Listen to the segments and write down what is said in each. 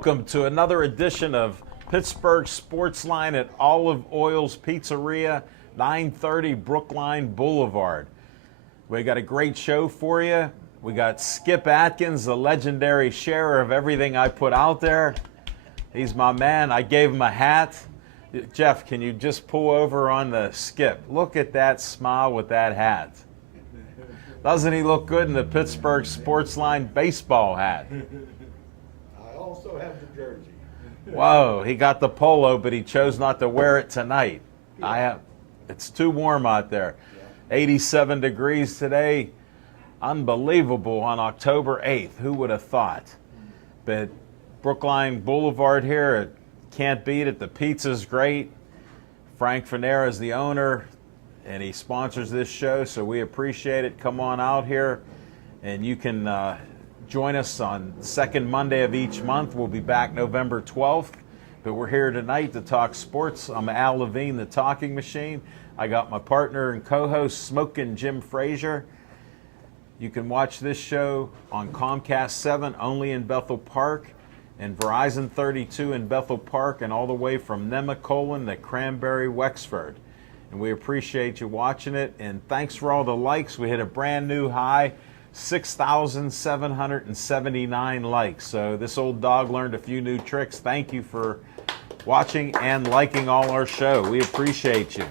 welcome to another edition of Pittsburgh Sportsline at Olive Oil's Pizzeria, 930 Brookline Boulevard. We got a great show for you. We got Skip Atkins, the legendary sharer of everything I put out there. He's my man. I gave him a hat. Jeff, can you just pull over on the Skip? Look at that smile with that hat. Doesn't he look good in the Pittsburgh Sportsline baseball hat? I also have the jersey. Whoa, he got the polo, but he chose not to wear it tonight. It's too warm out there. 87 degrees today. Unbelievable on October 8th. Who would have thought? But Brookline Boulevard here, can't beat it. The pizza's great. Frank Fanera is the owner, and he sponsors this show, so we appreciate it. Come on out here, and you can join us on the second Monday of each month. We'll be back November 12th, but we're here tonight to talk sports. I'm Al Levine, the talking machine. I got my partner and co-host, Smokin' Jim Frazier. You can watch this show on Comcast 7, only in Bethel Park, and Verizon 32 in Bethel Park, and all the way from Nemacolin to Cranberry, Wexford. And we appreciate you watching it, and thanks for all the likes. We hit a brand new high, 6,779 likes. So this old dog learned a few new tricks. Thank you for watching and liking all our show. We appreciate you.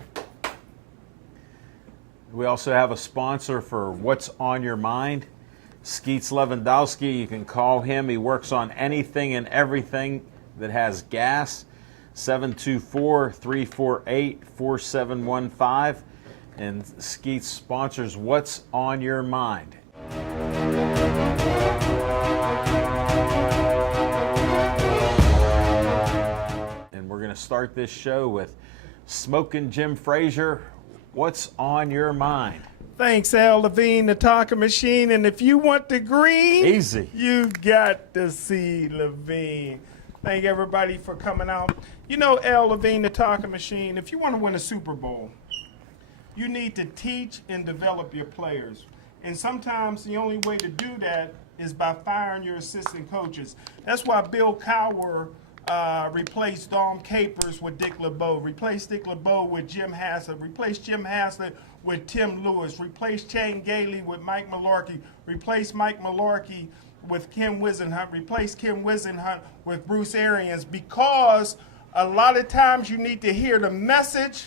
We also have a sponsor for What's on Your Mind, Skeets Lewandowski. You can call him. He works on anything and everything that has gas. 724-348-4715. And Skeets sponsors What's on Your Mind. And we're going to start this show with Smokin' Jim Frazier. What's on your mind? Thanks, Al Levine, the talking machine. And if you want the green, easy, you got to see Levine. Thank everybody for coming out. You know, Al Levine, the talking machine, if you want to win a Super Bowl, you need to teach and develop your players. And sometimes the only way to do that is by firing your assistant coaches. That's why Bill Cowher replaced Dom Capers with Dick LeBeau, replaced Dick LeBeau with Jim Haslett, replaced Jim Haslett with Tim Lewis, replaced Shane Gailey with Mike Mularkey, replaced Mike Mularkey with Ken Wisenhunt, replaced Ken Wisenhunt with Bruce Arians, because a lot of times you need to hear the message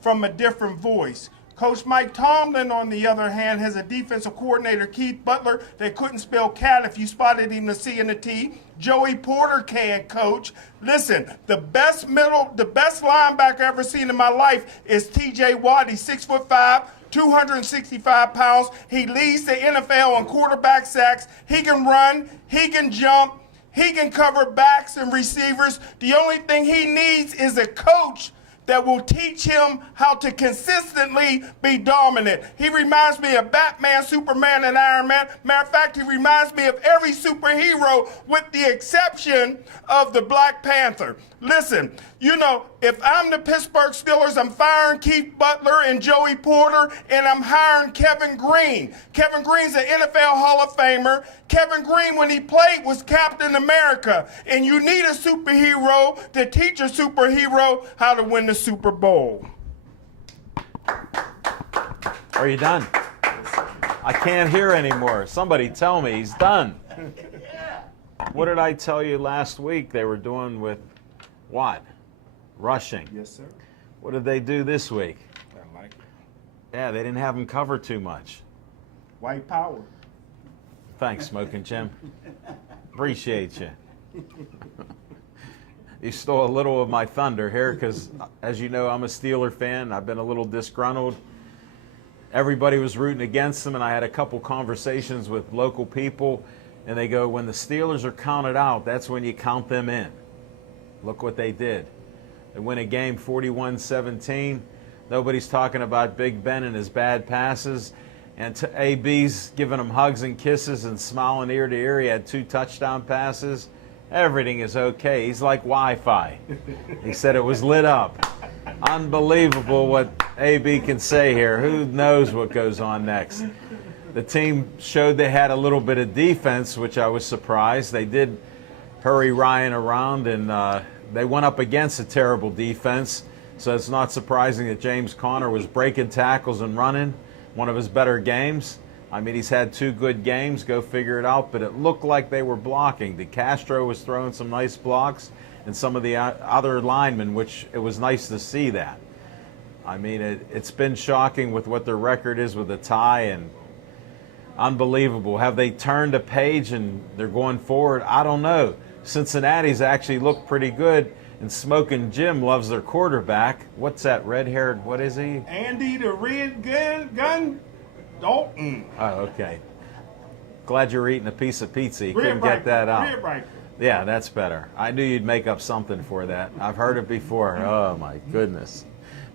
from a different voice. Coach Mike Tomlin, on the other hand, has a defensive coordinator, Keith Butler, that couldn't spell cat if you spotted him, the C and the T. Joey Porter can't coach. Listen, the best linebacker I've ever seen in my life is T.J. Watt. He's 6'5", 265 pounds. He leads the NFL in quarterback sacks. He can run. He can jump. He can cover backs and receivers. The only thing he needs is a coach that will teach him how to consistently be dominant. He reminds me of Batman, Superman, and Iron Man. Matter of fact, he reminds me of every superhero with the exception of the Black Panther. Listen, you know, if I'm the Pittsburgh Steelers, I'm firing Keith Butler and Joey Porter, and I'm hiring Kevin Greene. Kevin Greene's an NFL Hall of Famer. Kevin Greene, when he played, was Captain America. And you need a superhero to teach a superhero how to win the Super Bowl. Are you done? I can't hear anymore. Somebody tell me he's done. What did I tell you last week they were doing with what? Rushing. Yes, sir. What did they do this week? I like it. Yeah, they didn't have him cover too much. White power. Thanks, Smokin' Jim. Appreciate you. You stole a little of my thunder here because, as you know, I'm a Steeler fan. I've been a little disgruntled. Everybody was rooting against them, and I had a couple conversations with local people, and they go, when the Steelers are counted out, that's when you count them in. Look what they did. They win a game 41-17. Nobody's talking about Big Ben and his bad passes. And AB's giving him hugs and kisses and smiling ear to ear. He had 2 touchdown passes. Everything is okay. He's like Wi-Fi. He said it was lit up. Unbelievable what AB can say here. Who knows what goes on next? The team showed they had a little bit of defense, which I was surprised. They did hurry Ryan around, and they went up against a terrible defense. So it's not surprising that James Conner was breaking tackles and running, one of his better games. I mean, he's had 2 good games, go figure it out, but it looked like they were blocking. DeCastro was throwing some nice blocks, and some of the other linemen, which it was nice to see that. I mean, it's been shocking with what their record is with a tie, and unbelievable. Have they turned a page and they're going forward? I don't know. Cincinnati's actually looked pretty good, and Smoking Jim loves their quarterback. What's that red-haired, what is he? Andy the Red Gun Dalton. Oh, okay. Glad you're eating a piece of pizza. You couldn't Rib get that out. Rib Riker. Yeah, that's better. I knew you'd make up something for that. I've heard it before. Oh, my goodness.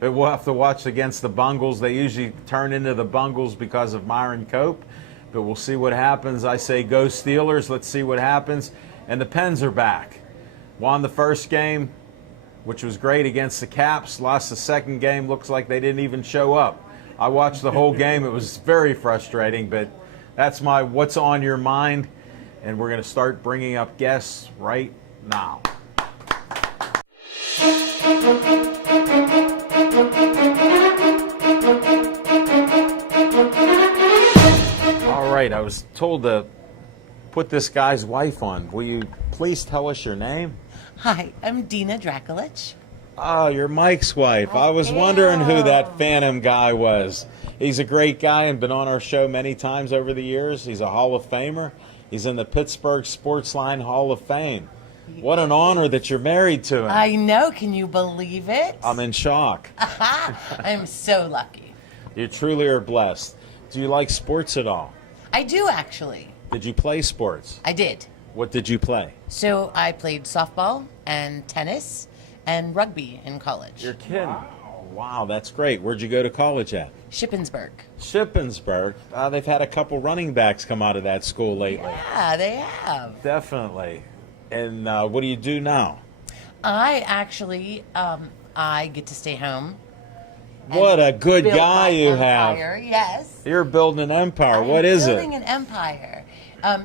But we'll have to watch against the Bungles. They usually turn into the Bungles because of Myron Cope. But we'll see what happens. I say go Steelers. Let's see what happens. And the Pens are back. Won the first game, which was great against the Caps. Lost the second game. Looks like they didn't even show up. I watched the whole game. It was very frustrating. But that's my what's on your mind. And we're going to start bringing up guests right now. All right, I was told to put this guy's wife on. Will you please tell us your name? Hi, I'm Dina Drakulich. Oh, you're Mike's wife. I was wondering who that Phantom guy was. He's a great guy and been on our show many times over the years. He's a Hall of Famer. He's in the Pittsburgh Sportsline Hall of Fame. What an honor that you're married to him. I know, can you believe it? I'm in shock. I'm so lucky. You truly are blessed. Do you like sports at all? I do, actually. Did you play sports? I did. What did you play? So I played softball and tennis and rugby in college. You're kidding. Wow, that's great. Where'd you go to college at? Shippensburg. Shippensburg. They've had a couple running backs come out of that school lately. Yeah, they have. Definitely. And what do you do now? I actually, I get to stay home. and What a good build guy my you empire. have. Yes. You're building an empire. I'm What is building it? an empire.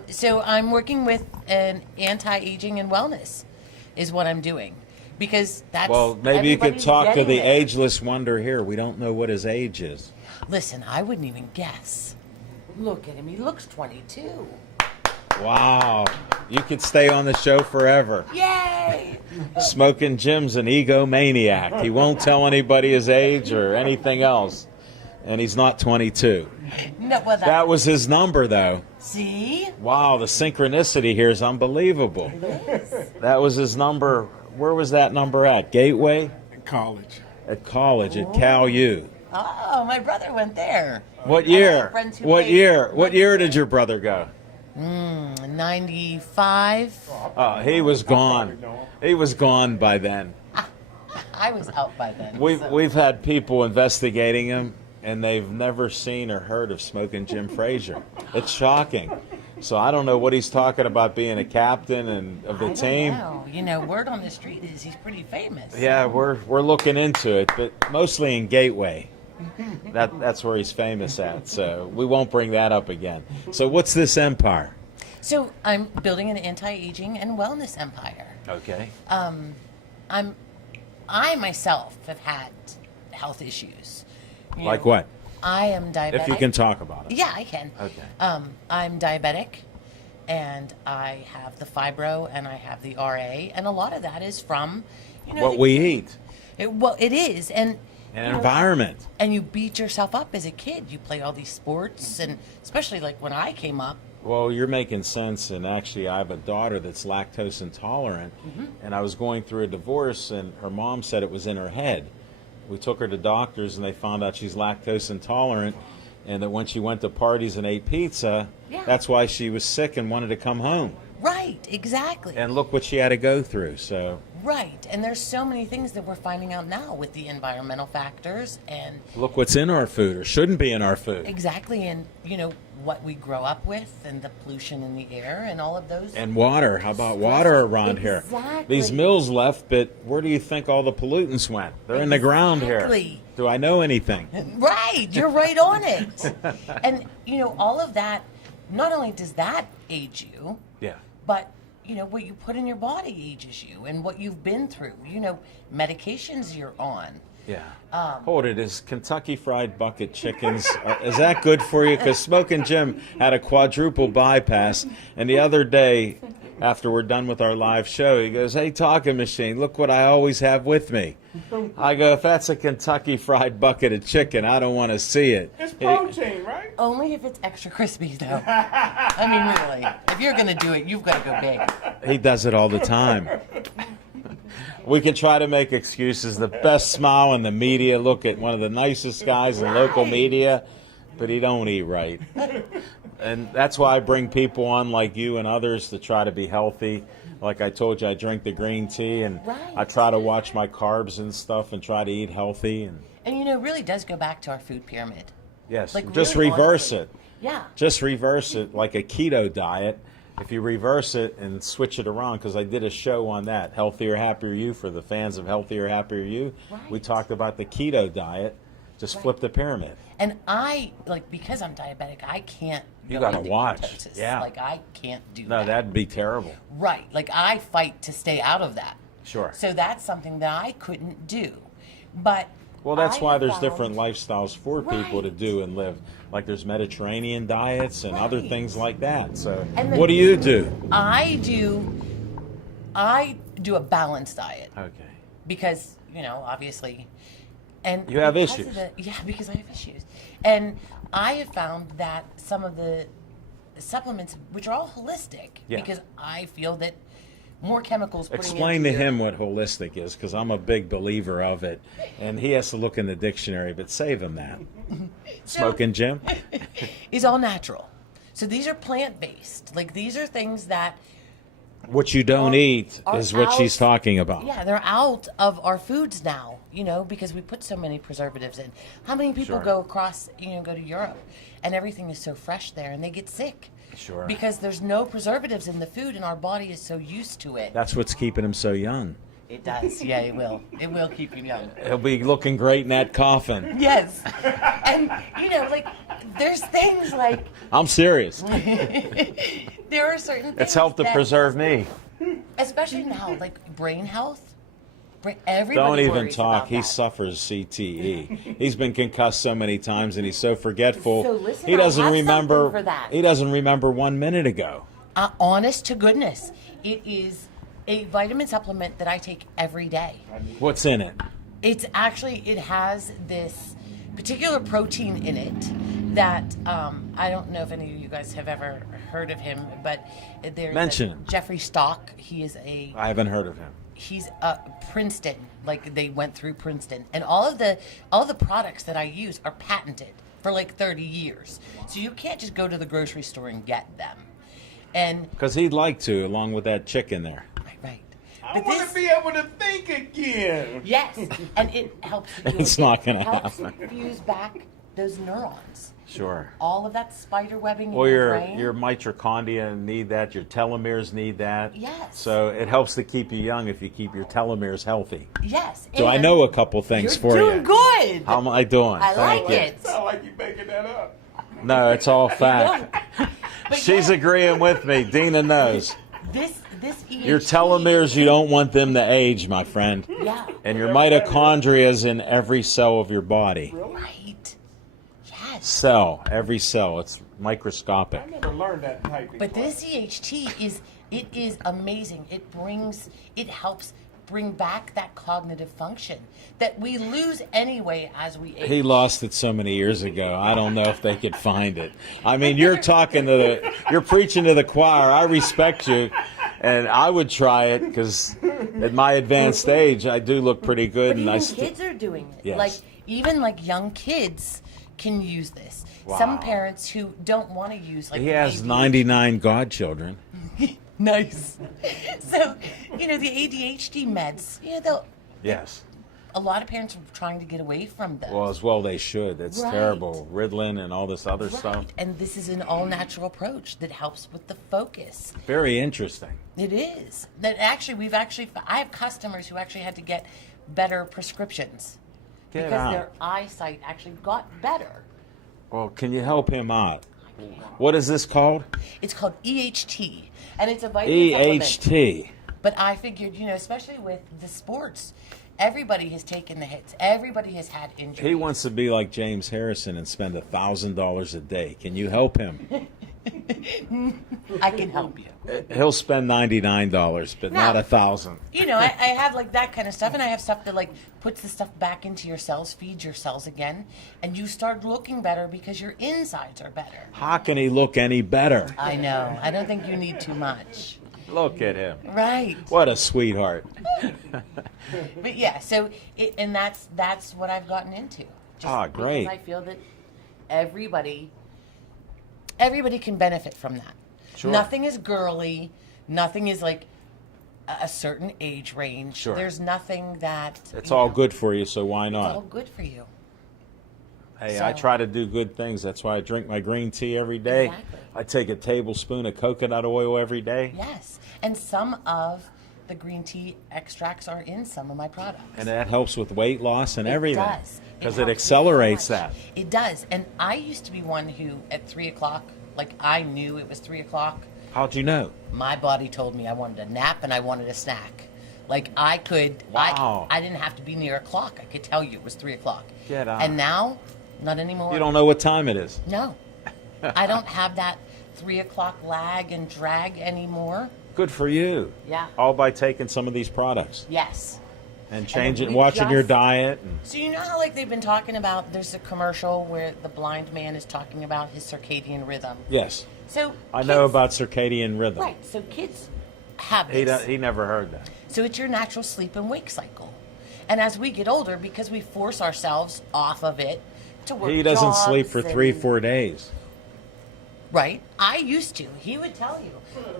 So I'm working with an anti-aging and wellness is what I'm doing. Because that's Well, maybe you could everybody's talk to getting the there. ageless wonder here. We don't know what his age is. Listen, I wouldn't even guess. Look at him. He looks 22. Wow. You could stay on the show forever. Yay! Smoking Jim's an egomaniac. He won't tell anybody his age or anything else. And he's not 22. No, well, That was his number, though. see? Wow, the synchronicity here is unbelievable. That was his number. Where was that number at? Gateway? College. At college, at Cal U. Oh, my brother went there. What I have year? friends who What played- year? What year did your brother go? 95. He was gone. He was gone by then. I was out by then. We've so- we've had people investigating him, and they've never seen or heard of Smoking Jim Frazier. It's shocking. So I don't know what he's talking about being a captain and of the I don't team. know. You know, word on the street is he's pretty famous. Yeah, we're looking into it, but mostly in Gateway. That's where he's famous at. So we won't bring that up again. So what's this empire? So I'm building an anti-aging and wellness empire. Okay. I myself have had health issues. You Like know, what? I am diabetic. If you can talk about it. Yeah, I can. Okay. I'm diabetic, and I have the fibro, and I have the RA, and a lot of that is from, you know, What we eat. Well, it is, and And environment. and you beat yourself up as a kid. You play all these sports, and especially like when I came up. Well, you're making sense, and actually, I have a daughter that's lactose intolerant, and I was going through a divorce, and her mom said it was in her head. We took her to doctors, and they found out she's lactose intolerant, and that when she went to parties and ate pizza, Yeah. that's why she was sick and wanted to come home. Right, exactly. And look what she had to go through. So Right, and there's so many things that we're finding out now with the environmental factors and look what's in our food or shouldn't be in our food. exactly, and you know what we grow up with and the pollution in the air and all of those. And water. How about water around here? Exactly. These mills left, but where do you think all the pollutants went? They're in the ground here. Exactly. Do I know anything? Right, you're right on it. And you know all of that. Not only does that age you, Yeah. but what you put in your body ages you, and what you've been through. Medications you're on. Yeah. Hold it. Is Kentucky Fried Bucket Chickens, is that good for you? Because Smoking Jim had a quadruple bypass, and the other day, after we're done with our live show, he goes, "Hey, Talking Machine, look what I always have with me." I go, "If that's a Kentucky Fried Bucket of chicken, I don't want to see it." It's protein, right? Only if it's extra crispy, though. I mean, really. If you're going to do it, you've got to go big. He does it all the time. We can try to make excuses. The best smile in the media. Look at one of the nicest guys in local media, but he don't eat right. And that's why I bring people on like you and others to try to be healthy. Like I told you, I drink the green tea, and I try to watch my carbs and stuff and try to eat healthy. And it really does go back to our food pyramid. yes, Like, just really, reverse honestly. it. Yeah. Just reverse it like a keto diet. If you reverse it and switch it around, because I did a show on that, Healthier, Happier You, for the fans of Healthier, Happier You. Right. We talked about the keto diet. Just flip the pyramid. And because I'm diabetic, I can't You go gotta into watch. ketosis. Yeah. I can't do No, that. that'd be terrible. Right. I fight to stay out of that. Sure. So that's something that I couldn't do. But Well, that's I why have there's found- different lifestyles for people to Right. do and live. Like there's Mediterranean diets and other Right. things like that. So And what do you do? I do a balanced diet Okay. because, obviously, and You have because issues. because I have issues. And I have found that some of the supplements, which are all holistic, Yeah. because I feel that more chemicals putting Explain to into your- him what holistic is, because I'm a big believer of it, and he has to look in the dictionary. But save him that. Smoking Jim. is all natural. So these are plant-based. These are things that What you don't eat are is what she's out- talking about. Yeah, they're out of our foods now, because we put so many preservatives in. How many people Sure. go across, go to Europe, and everything is so fresh there, and they get sick? Sure. Because there's no preservatives in the food, and our body is so used to it. That's what's keeping him so young. It does. Yeah, it will. It will keep you young. He'll be looking great in that coffin. Yes. And, there's things like, I'm serious. there are certain things It's helped to that- preserve me. especially now, brain health. Everybody Don't even worries talk. about He that. suffers CTE. He's been concussed so many times, and he's so forgetful. So listen, he I doesn't have remember. something for that. He doesn't remember 1 minute ago. Honest to goodness, it is a vitamin supplement that I take every day. What's in it? It has this particular protein in it that I don't know if any of you guys have ever heard of him, but there's Mention him. Jeffrey Stock. He's I haven't heard of him. he's Princeton. They went through Princeton, and all the products that I use are patented for 30 years. So you can't just go to the grocery store and get them. And Because he'd like to, along with that chicken there. right. I But want this- to be able to think again. Yes, and it helps you. It's not gonna It helps happen. fuse back those neurons. Sure. All of that spider webbing Well, in your your brain. your mitochondria need that. Your telomeres need that. Yes. So it helps to keep you young if you keep your telomeres healthy. Yes. So I and know a couple things you're for doing you. good. How am I doing? I Thank like you. it. Sound like you making that up. No, it's all fact. But She's yeah, agreeing with me. Dina knows. this EHT, Your telomeres, you don't want them to age, my friend. Yeah. And your mitochondria is in every cell of your body. Right. Yes. Cell, every cell. It's microscopic. I never learned that typing. But this EHT is amazing. It helps bring back that cognitive function that we lose anyway as we age. He lost it so many years ago. I don't know if they could find it. I mean, you're preaching to the choir. I respect you, and I would try it because at my advanced age, I do look pretty good. But And even kids are doing it. Yes. Even young kids can use this. Wow. Some parents who don't want to use he the has ADHD 99 godchildren. Nice. So, the ADHD meds, Yes. a lot of parents are trying to get away from those. Well, as well they should. It's Right. terrible. Ritalin and all this other right. stuff. And this is an all-natural approach that helps with the focus. Very interesting. It is. I have customers who actually had to get better prescriptions Get because out. their eyesight actually got better. Well, can you help him out? What is this called? It's called EHT, and it's a vitamin supplement. EHT. But I figured, especially with the sports, everybody has taken the hits. Everybody has had injuries. He wants to be like James Harrison and spend $1,000 a day. Can you help him? I can help you. He'll spend $99, but No. not $1,000. I have like that kind of stuff, and I have stuff that like puts the stuff back into your cells, feeds your cells again, and you start looking better because your insides are better. How can he look any better? I know. I don't think you need too much. Look at him. Right. What a sweetheart. But yeah, so and that's what I've gotten into. Great. Because I feel that everybody can benefit from that. Sure. Nothing is girly. Nothing is like a certain age range. Sure. There's nothing that It's all good for you, so why It's all not? good for you. Hey, I So- try to do good things. That's why I drink my green tea every day. Exactly. I take a tablespoon of coconut oil every day. Yes, and some of the green tea extracts are in some of my products. And that helps with weight loss and everything. It does. Because helps it me accelerates so much. that. It does. And I used to be one who, at 3 o'clock, like I knew it was 3 o'clock. How'd you know? My body told me I wanted a nap and I wanted a snack. Like I could, Wow. I didn't have to be near a clock. I could tell you it was 3 o'clock. Get out. And now, not anymore. You don't know what time it is. No. I don't have that 3 o'clock lag and drag anymore. Good for you. Yeah. All by taking some of these products Yes. and changing, we watching your just- diet. And, So you know how like they've been talking about, there's a commercial where the blind man is talking about his circadian rhythm. yes, So I know kids- about circadian rhythm. Right. So kids have He, this. he never heard that. So it's your natural sleep and wake cycle. And as we get older, because we force ourselves off of it to work He doesn't jobs sleep for and- 3-4 days. Right. I used to. He would tell you.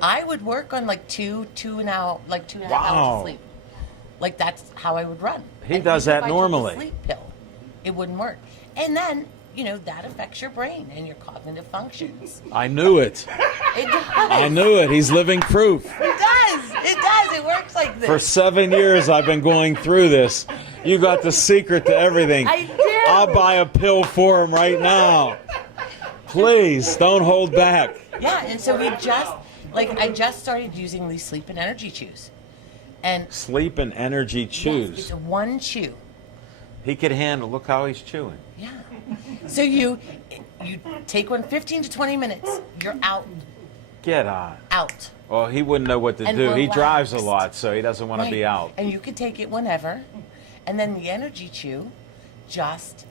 I would work on like two and a half Wow. hours of sleep. Like that's how I would run. He And does even that if I took a normally. sleep pill, it wouldn't work. And then that affects your brain and your cognitive functions. I knew it. It does. I knew it. He's living proof. It does. It does. It works like this. For 7 years, I've been going through this. You got the secret to everything. I do. I'll buy a pill for him right now. Please, don't hold back. Yeah, and so I just started using these sleep and energy chews. And Sleep and energy yes, chews. it's one chew. He could handle. Look how he's chewing. Yeah. So you take one 15 to 20 minutes. You're out. Get on. Out. Well, he wouldn't know what to And do. He drives a relaxed. lot, so he doesn't want to be Right. out. And you can take it whenever. And then the energy chew just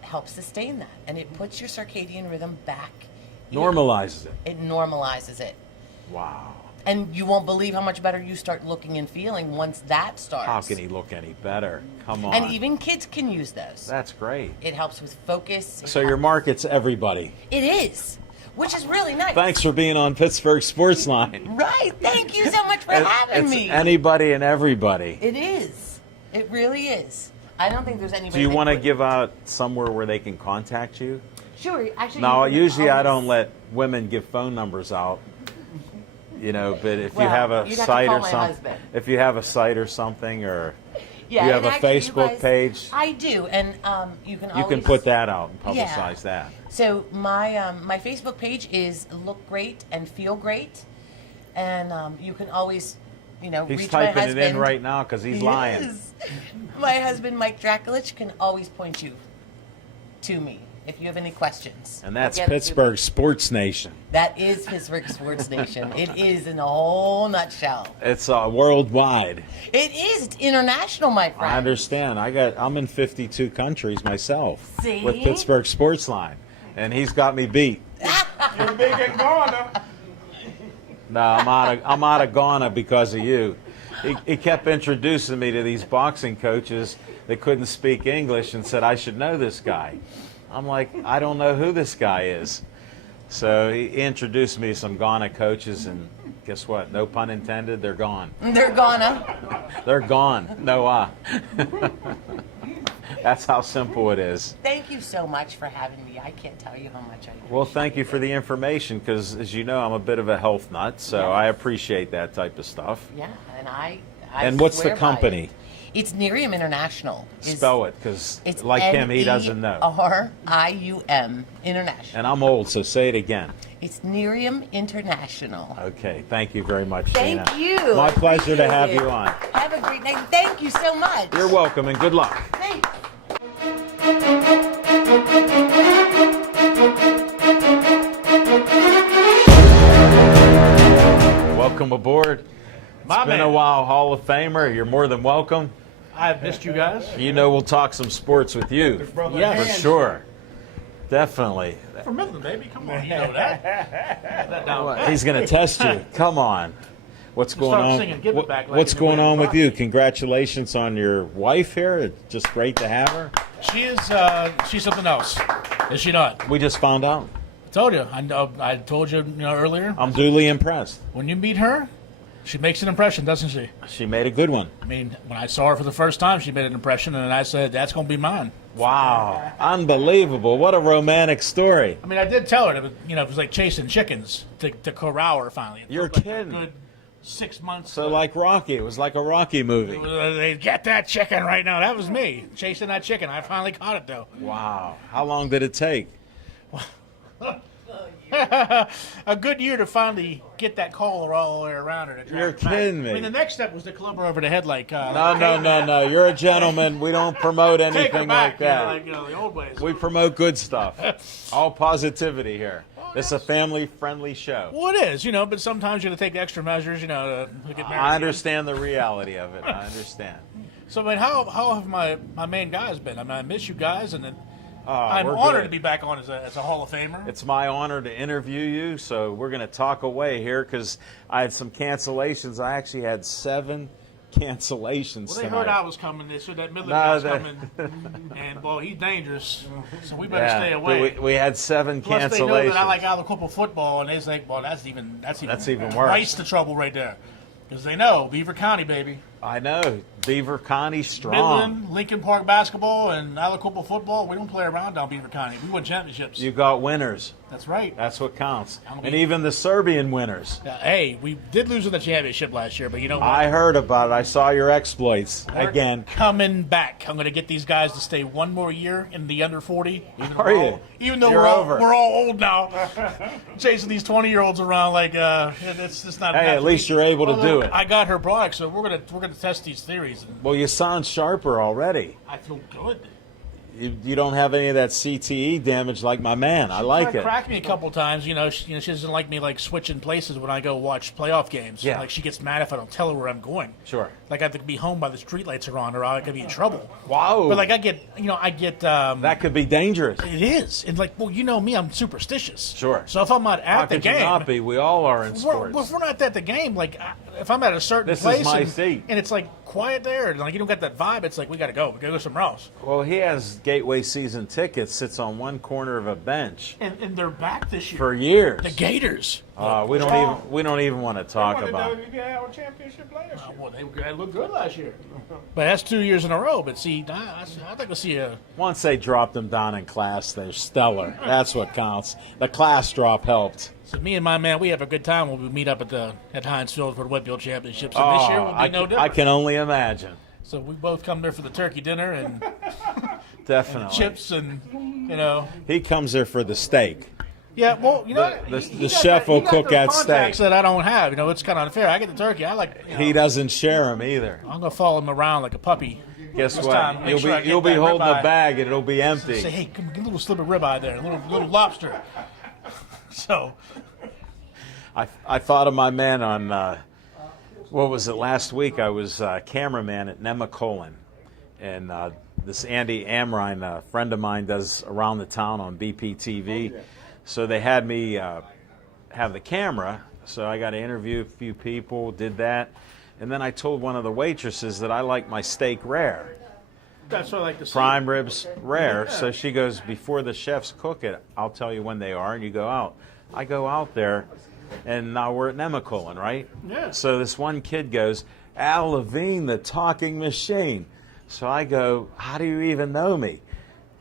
helps sustain that. And it puts your circadian rhythm back. Normalizes it. It normalizes it. Wow. And you won't believe how much better you start looking and feeling once that starts. How can he look any better? Come on. And even kids can use those. That's great. It helps with focus. So your market's everybody. It is, which is really nice. Thanks for being on Pittsburgh Sports Line. Right. Thank you so much for having It's me. anybody and everybody. It is. It really is. I don't think there's anybody. Do you that want to would- give out somewhere where they can contact you? Sure. Actually. No, you can usually I always- don't let women give phone numbers out. But if Well, you have a you'd have to site call or my something, husband. if you have a site or something, or Yeah, you have and a actually, you Facebook guys- page, I do, and you can. you can always, put that out and Yeah. publicize that. So my Facebook page is Look Great and Feel Great, and you can always, He's reach my typing husband. it in right now because he's lying. Yes. My husband, Mike Drakulich, can always point you to me if you have any questions. And that's I'll get it to Pittsburgh Sports Nation. That is Pittsburgh Sports Nation. It is in a whole nutshell. It's worldwide. It is. It's international, my friend. I understand. I'm in 52 countries myself See? with Pittsburgh Sports Line, and he's got me beat. You're big in Ghana. No, I'm out of Ghana because of you. He kept introducing me to these boxing coaches that couldn't speak English and said I should know this guy. I'm like, I don't know who this guy is. So he introduced me to some Ghana coaches, and guess what? No pun intended, they're gone. They're Ghana. They're gone. No. That's how simple it is. Thank you so much for having me. I can't tell you how much I appreciate Well, thank you for the information because, as you know, I'm a bit of a health nut, so Yes. I appreciate that type of stuff. Yeah, and I And what's the swear by company? it. It's Nerium International. Spell it, because It's like him, he doesn't know. Nerium International. And I'm old, so say it again. It's Nerium International. Okay, thank you very much, Thank Gina. you. My I pleasure to appreciate have it. you on. Have a great night. Thank you so much. You're welcome, and good luck. Thanks. Welcome aboard. My It's been man. a while, Hall of Famer. You're more than welcome. I've missed you guys. You know we'll talk some sports with you. Yes. For sure. Definitely. From Midland, baby. Come on, you know that. That down. He's going to test you. Come on. What's going Start on? singing Give It Back like What's you going did on with with you? Congratulations on your wife here. It's just great to have her. She is. She's something else. Is she not? We just found out. I told you. I told you, earlier. I'm duly impressed. When you meet her, she makes an impression, doesn't she? She made a good one. I mean, when I saw her for the first time, she made an impression, and I said, "That's going to be mine." Wow. Unbelievable. What a romantic story. I mean, I did tell her that it was like chasing chickens to corral her finally. It You're took, like, kidding. A good 6 months. So like Rocky. It was like a Rocky movie. They get that chicken right now. That was me chasing that chicken. I finally caught it though. Wow. How long did it take? A good year to finally get that collar all the way around her. To drag You're her back. kidding me. I mean, the next step was to club her over the head like. No. You're a gentleman. We don't promote Take her anything back, like that. the old ways. We promote good stuff. All positivity here. This is a family-friendly show. Well, it is, but sometimes you got to take extra measures, to get married. I understand the reality of it. I understand. So, I mean, how have my main guys been? I mean, I miss you guys, and then I'm we're honored good. to be back on as a Hall of Famer. It's my honor to interview you, so we're going to talk away here because I had some cancellations. I actually had 7 cancellations Well, they tonight. heard I was coming. They said that Midland No, guy's they- coming, and well, he's dangerous, so we better Yeah, stay but away. we had 7 Plus, cancellations. they know that I like Alaquippa football, and they say, "Well, that's even That's even worse. Twice the trouble right there," because they know Beaver County, baby, I know. Beaver County strong. Midland, Lincoln Park basketball, and Alaquippa football. We don't play around down Beaver County. We win championships. You got winners. That's right. That's what counts. I'm And gonna- even the Serbian winners. Hey, we did lose in the championship last year, but you know what? I heard about it. I saw your exploits again. Coming back. I'm going to get these guys to stay one more year in the under 40. Are you? Even though You're we're all, over. we're all old now, chasing these 20-year-olds around like it's just not. Hey, at least you're able to do it. I got her product, so we're gonna test these theories. And Well, you sound sharper already. I feel good. You don't have any of that CTE damage like my man. I like it. Cracked me a couple times. She doesn't like me like switching places when I go watch playoff games. Yeah. Like she gets mad if I don't tell her where I'm going. Sure. Like I have to be home by the streetlights are on, or I could be in trouble. Wow. But like I get. That could be dangerous. It is. And like, well, me, I'm superstitious. Sure. So if I'm not How at the could you game, not be? We all are in sports. If we're not at the game, like if I'm at a certain This is place my and, seat. and it's like quiet there, and like you don't get that vibe, it's like we got to go. We got to go somewhere else. Well, he has Gateway season tickets, sits on one corner of a bench And they're back this year. for years. The Gators. We don't even want to talk about it. WBA championship last year. Well, they looked good last year. But that's 2 years in a row. But see, I think we'll see a. Once they dropped them down in class, they're stellar. That's what counts. The class drop helped. So me and my man, we have a good time when we meet up at Heinz Field for the Whitfield Championships. And this year will be no I different. can only imagine. So we both come there for the turkey dinner and Definitely. chips and He comes there for the steak. Yeah, well, The chef will cook that steak. that I don't have. It's kind of unfair. I get the turkey. I like. He doesdoesn't share them either. I'm gonna follow him around like a puppy. Guess This what? time, make sure I get You'll be that holding ribeye. a bag and it'll be Say, empty. hey, come get a little slip of ribeye there, a little lobster. So, I thought of my man on what was it last week? I was cameraman at Nemacolin, and this Andy Amrine, a friend of mine, does Around the Town on BPTV. So they had me have the camera, so I got to interview a few people, did that, and then I told one of the waitresses that I like my steak rare. that's what I like to see. Prime ribs rare. So she goes, before the chefs cook it, I'll tell you when they are, and you go out. I go out there, and now we're at Nemacolin, right? Yeah. So this one kid goes, Al Levine, the talking machine. So I go, how do you even know me?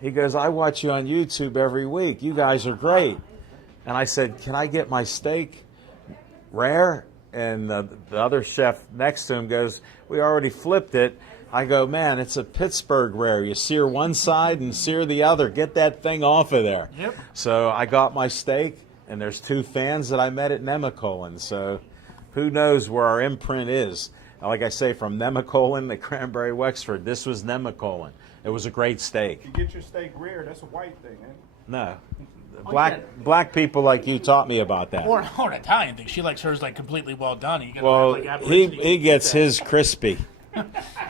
He goes, I watch you on YouTube every week. You guys are great. And I said, can I get my steak rare? And the other chef next to him goes, we already flipped it. I go, man, it's a Pittsburgh rare. You sear one side and sear the other. Get that thing off of there. Yep. So I got my steak, and there's 2 fans that I met at Nemacolin. So who knows where our imprint is. Like I say, from Nemacolin to Cranberry Wexford, this was Nemacolin. It was a great steak. You get your steak rare, that's a white thing, ain't it? No. Black people like you taught me about that. Or an Italian thing. She likes hers like completely well done. You gotta Well, have, like, he Aborigine. gets his crispy.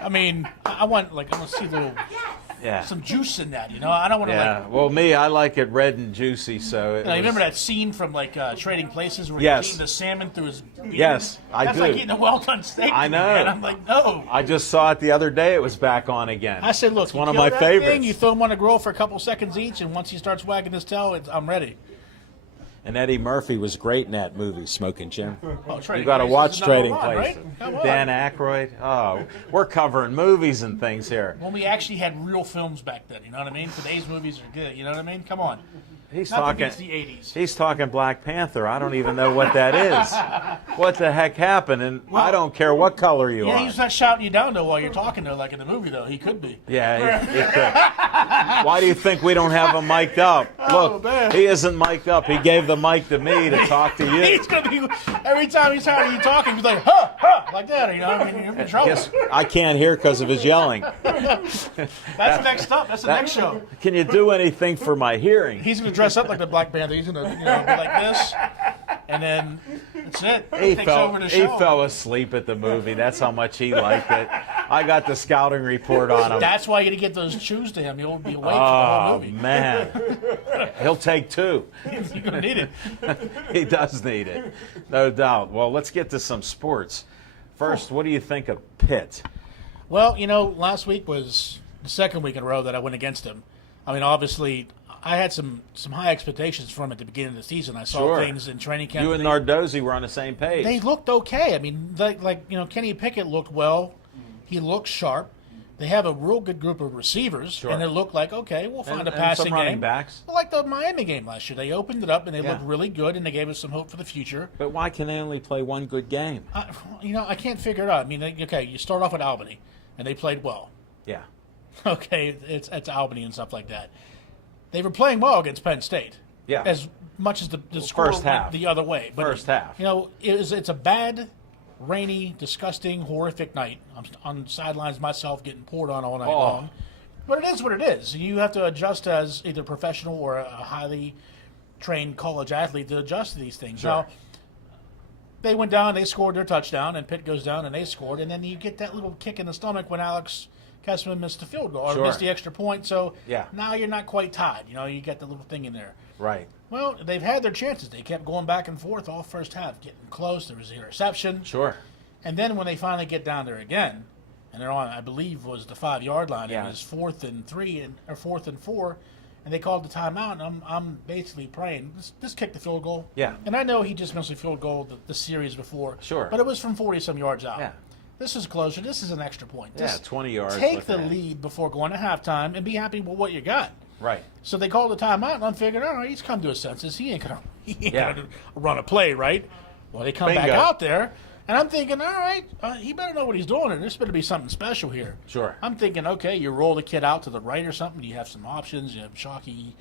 I mean, I want to see Yeah. some juice in that. You know, I don't want to Yeah. like. Well, me, I like it red and juicy. So it You know, you was- remember that scene from like Trading Places where Yes. he's eating the salmon through his beard? Yes, I That's do. like eating a well done steak. I to me, know. man. I'm like, no. I just saw it the other day. It was back on again. I said, look, it's you one of kill my that favorites. Thing, you throw him on the grill for a couple seconds each, and once he starts wagging his tail, I'm ready. And Eddie Murphy was great in that movie, Smoking Jim. Oh, Trading You got to Places watch is number Trading one, Places. right? Come on. Dan Aykroyd. Oh, we're covering movies and things here. When we actually had real films back then, you know what I mean? Today's movies are good, you know what I mean? Come on. He's Nothing talking. beats the 80s. He's talking Black Panther. I don't even know what that is. What the heck happened? And I don't care what color you Yeah, are. he's not shouting you down though while you're talking though, like in the movie though. He could be. Yeah, he could. Why do you think we don't have him mic'd up? Look, man. he isn't mic'd up. He gave the mic to me to talk to you. He's gonna be every time he's tired of you talking, he's like, huh, huh, like that. You know, I mean, you're in trouble. Guess I can't hear because of his yelling. That's next up. That's the next show. Can you do anything for my hearing? He's gonna dress up like the Black Panther. He's gonna, be like this, and then that's it. He Takes over the he show. fell asleep at the movie. That's how much he liked it. I got the scouting report on him. That's why you gotta get those chews to him. He'll be awake for the whole Oh movie. man, he'll take 2. You're gonna need it. He does need it, no doubt. Well, let's get to some sports. First, what do you think of Pitt? Well, last week was the second week in a row that I went against him. I mean, obviously, I had some high expectations from him at the beginning of the season. I saw Sure. things in training camp. You and Nardozzi were on the same page. They looked okay. I mean, Kenny Pickett looked well. He looked sharp. They have a real good group of receivers, Sure. and it looked like, okay, we'll find a and passing some running game. backs. Like the Miami game last year. They opened it up, and they Yeah. looked really good, and they gave us some hope for the future. But why can they only play one good game? I can't figure it out. I mean, okay, you start off at Albany, and they played well. Yeah. Okay, it's Albany and stuff like that. They were playing well against Penn State. Yeah. As much as the score first went half. the other way. But, First half. It's a bad, rainy, disgusting, horrific night. I'm on the sidelines myself getting poured on all night long. But it is what it is. You have to adjust as either professional or a highly trained college athlete to adjust to these things. Sure. Now, they went down, they scored their touchdown, and Pitt goes down and they scored. And then you get that little kick in the stomach when Alex Kessman missed the field goal or Sure. missed the extra point. So Yeah. now you're not quite tied. You get the little thing in there. Right. Well, they've had their chances. They kept going back and forth all first half, getting close. There was the interception. Sure. And then when they finally get down there again, and they're on, I believe, was the 5-yard line. Yeah. It was 4th and 3 or 4th and 4, and they called the timeout. And I'm basically praying, just kick the field goal. Yeah. And I know he just missed a field goal the series before. Sure. But it was from 40-some yards out. Yeah. This is closer. This is an extra point. Yeah, 20 yards Take with the that. lead before going to halftime and be happy with what you got. Right. So they called the timeout, and I'm figuring, all right, he's come to his senses. He ain't gonna Yeah. run a play, right? Well, they come back Bingo. out there, and I'm thinking, all right, he better know what he's doing, and there's better be something special here. Sure. I'm thinking, okay, you roll the kid out to the right or something. You have some options. You have Shockey,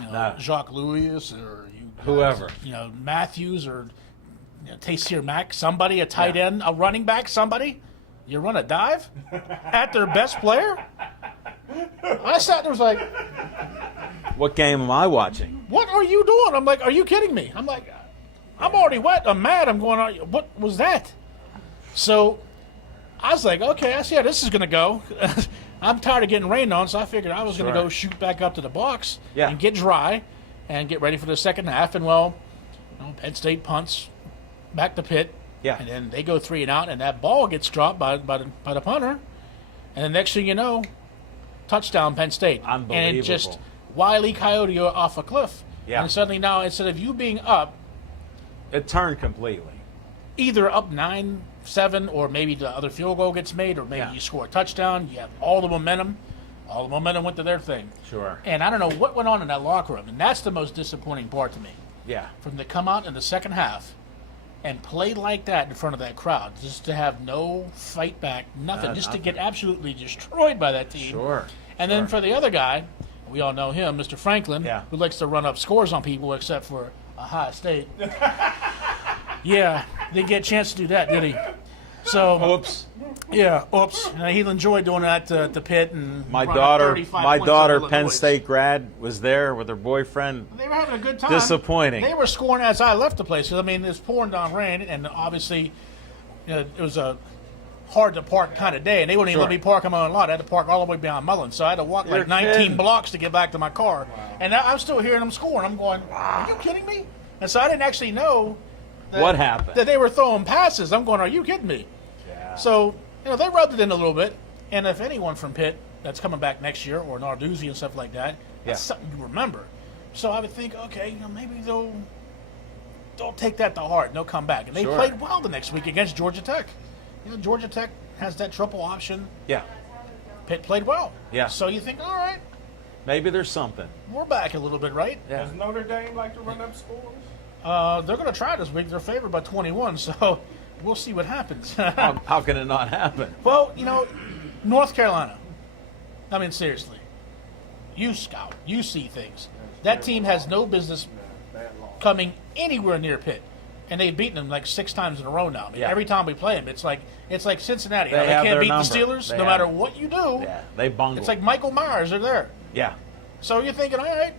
No. Jacques Louis, or Whoever. Matthews, or Taysir Mack, somebody, a tight Yeah. end, a running back, somebody. You run a dive at their best player. I sat there, was like, What game am I watching? what are you doing? I'm like, are you kidding me? I'm like, I'm already wet. I'm mad. I'm going, what was that? So I was like, okay, I see how this is going to go. I'm tired of getting rained on, so I figured I was going to Sure. go shoot back up to the box Yeah. and get dry and get ready for the second half. And, well, Penn State punts back to Pitt. Yeah. And then they go 3 and out, and that ball gets dropped by the punter. And the next thing you know, touchdown Penn State. And it just Unbelievable. Wile E. Coyote off a cliff. Yeah. And suddenly now, instead of you being up, It turned completely. either up 9-7, or maybe the other field goal gets made, or maybe Yeah. you score a touchdown, you have all the momentum. All the momentum went to their thing. Sure. And I don't know what went on in that locker room, and that's the most disappointing part to me. Yeah. From the come out in the second half, and play like that in front of that crowd, just to have no fight back, nothing, just to get absolutely destroyed by that team. Sure. And then for the other guy, we all know him, Mr. Franklin, Yeah. who likes to run up scores on people except for Ohio State. Yeah, didn't get a chance to do that, did he? So, Oops. yeah, oops. He'll enjoy doing that to Pitt and My run up daughter, 35 my points daughter, on Penn Illinois. State grad, was there with her boyfriend. They were having a good time. Disappointing. They were scoring as I left the place. 'Cause, I mean, it's pouring down rain, and obviously, it was a hard to park kind of day, and they wouldn't even let Sure. me park on my own lot. I had to park all the way behind Mullins, so I had to walk You're like 19 kidding. blocks to get back to my car. And I'm still hearing them scoring. I'm going, are you kidding me? And so I didn't actually know What happened? that they were throwing passes. I'm going, are you kidding me? Yeah. So, they rubbed it in a little bit. And if anyone from Pitt that's coming back next year, or Narduzzi and stuff like that, that's Yeah. something you remember. So I would think, okay, maybe they'll take that to heart and they'll come back. And they Sure. played well the next week against Georgia Tech. Georgia Tech has that triple option. Yeah. Pitt played well. Yeah. So you think, all right, Maybe there's something. we're back a little bit, right? Yeah. Does Notre Dame like to run up scores? They're going to try this week. They're favored by 21, so we'll see what happens. How can it not happen? Well, North Carolina. I mean, seriously. You scout. You see things. That team has no business coming anywhere near Pitt. And they've beaten them like 6 times in a row now. I mean, Yeah. every time we play them, it's like Cincinnati. They How they have can't their beat number. the Steelers They no have matter it. what you do. Yeah, they bungle. It's like Michael Myers. They're there. Yeah. So you're thinking, all right,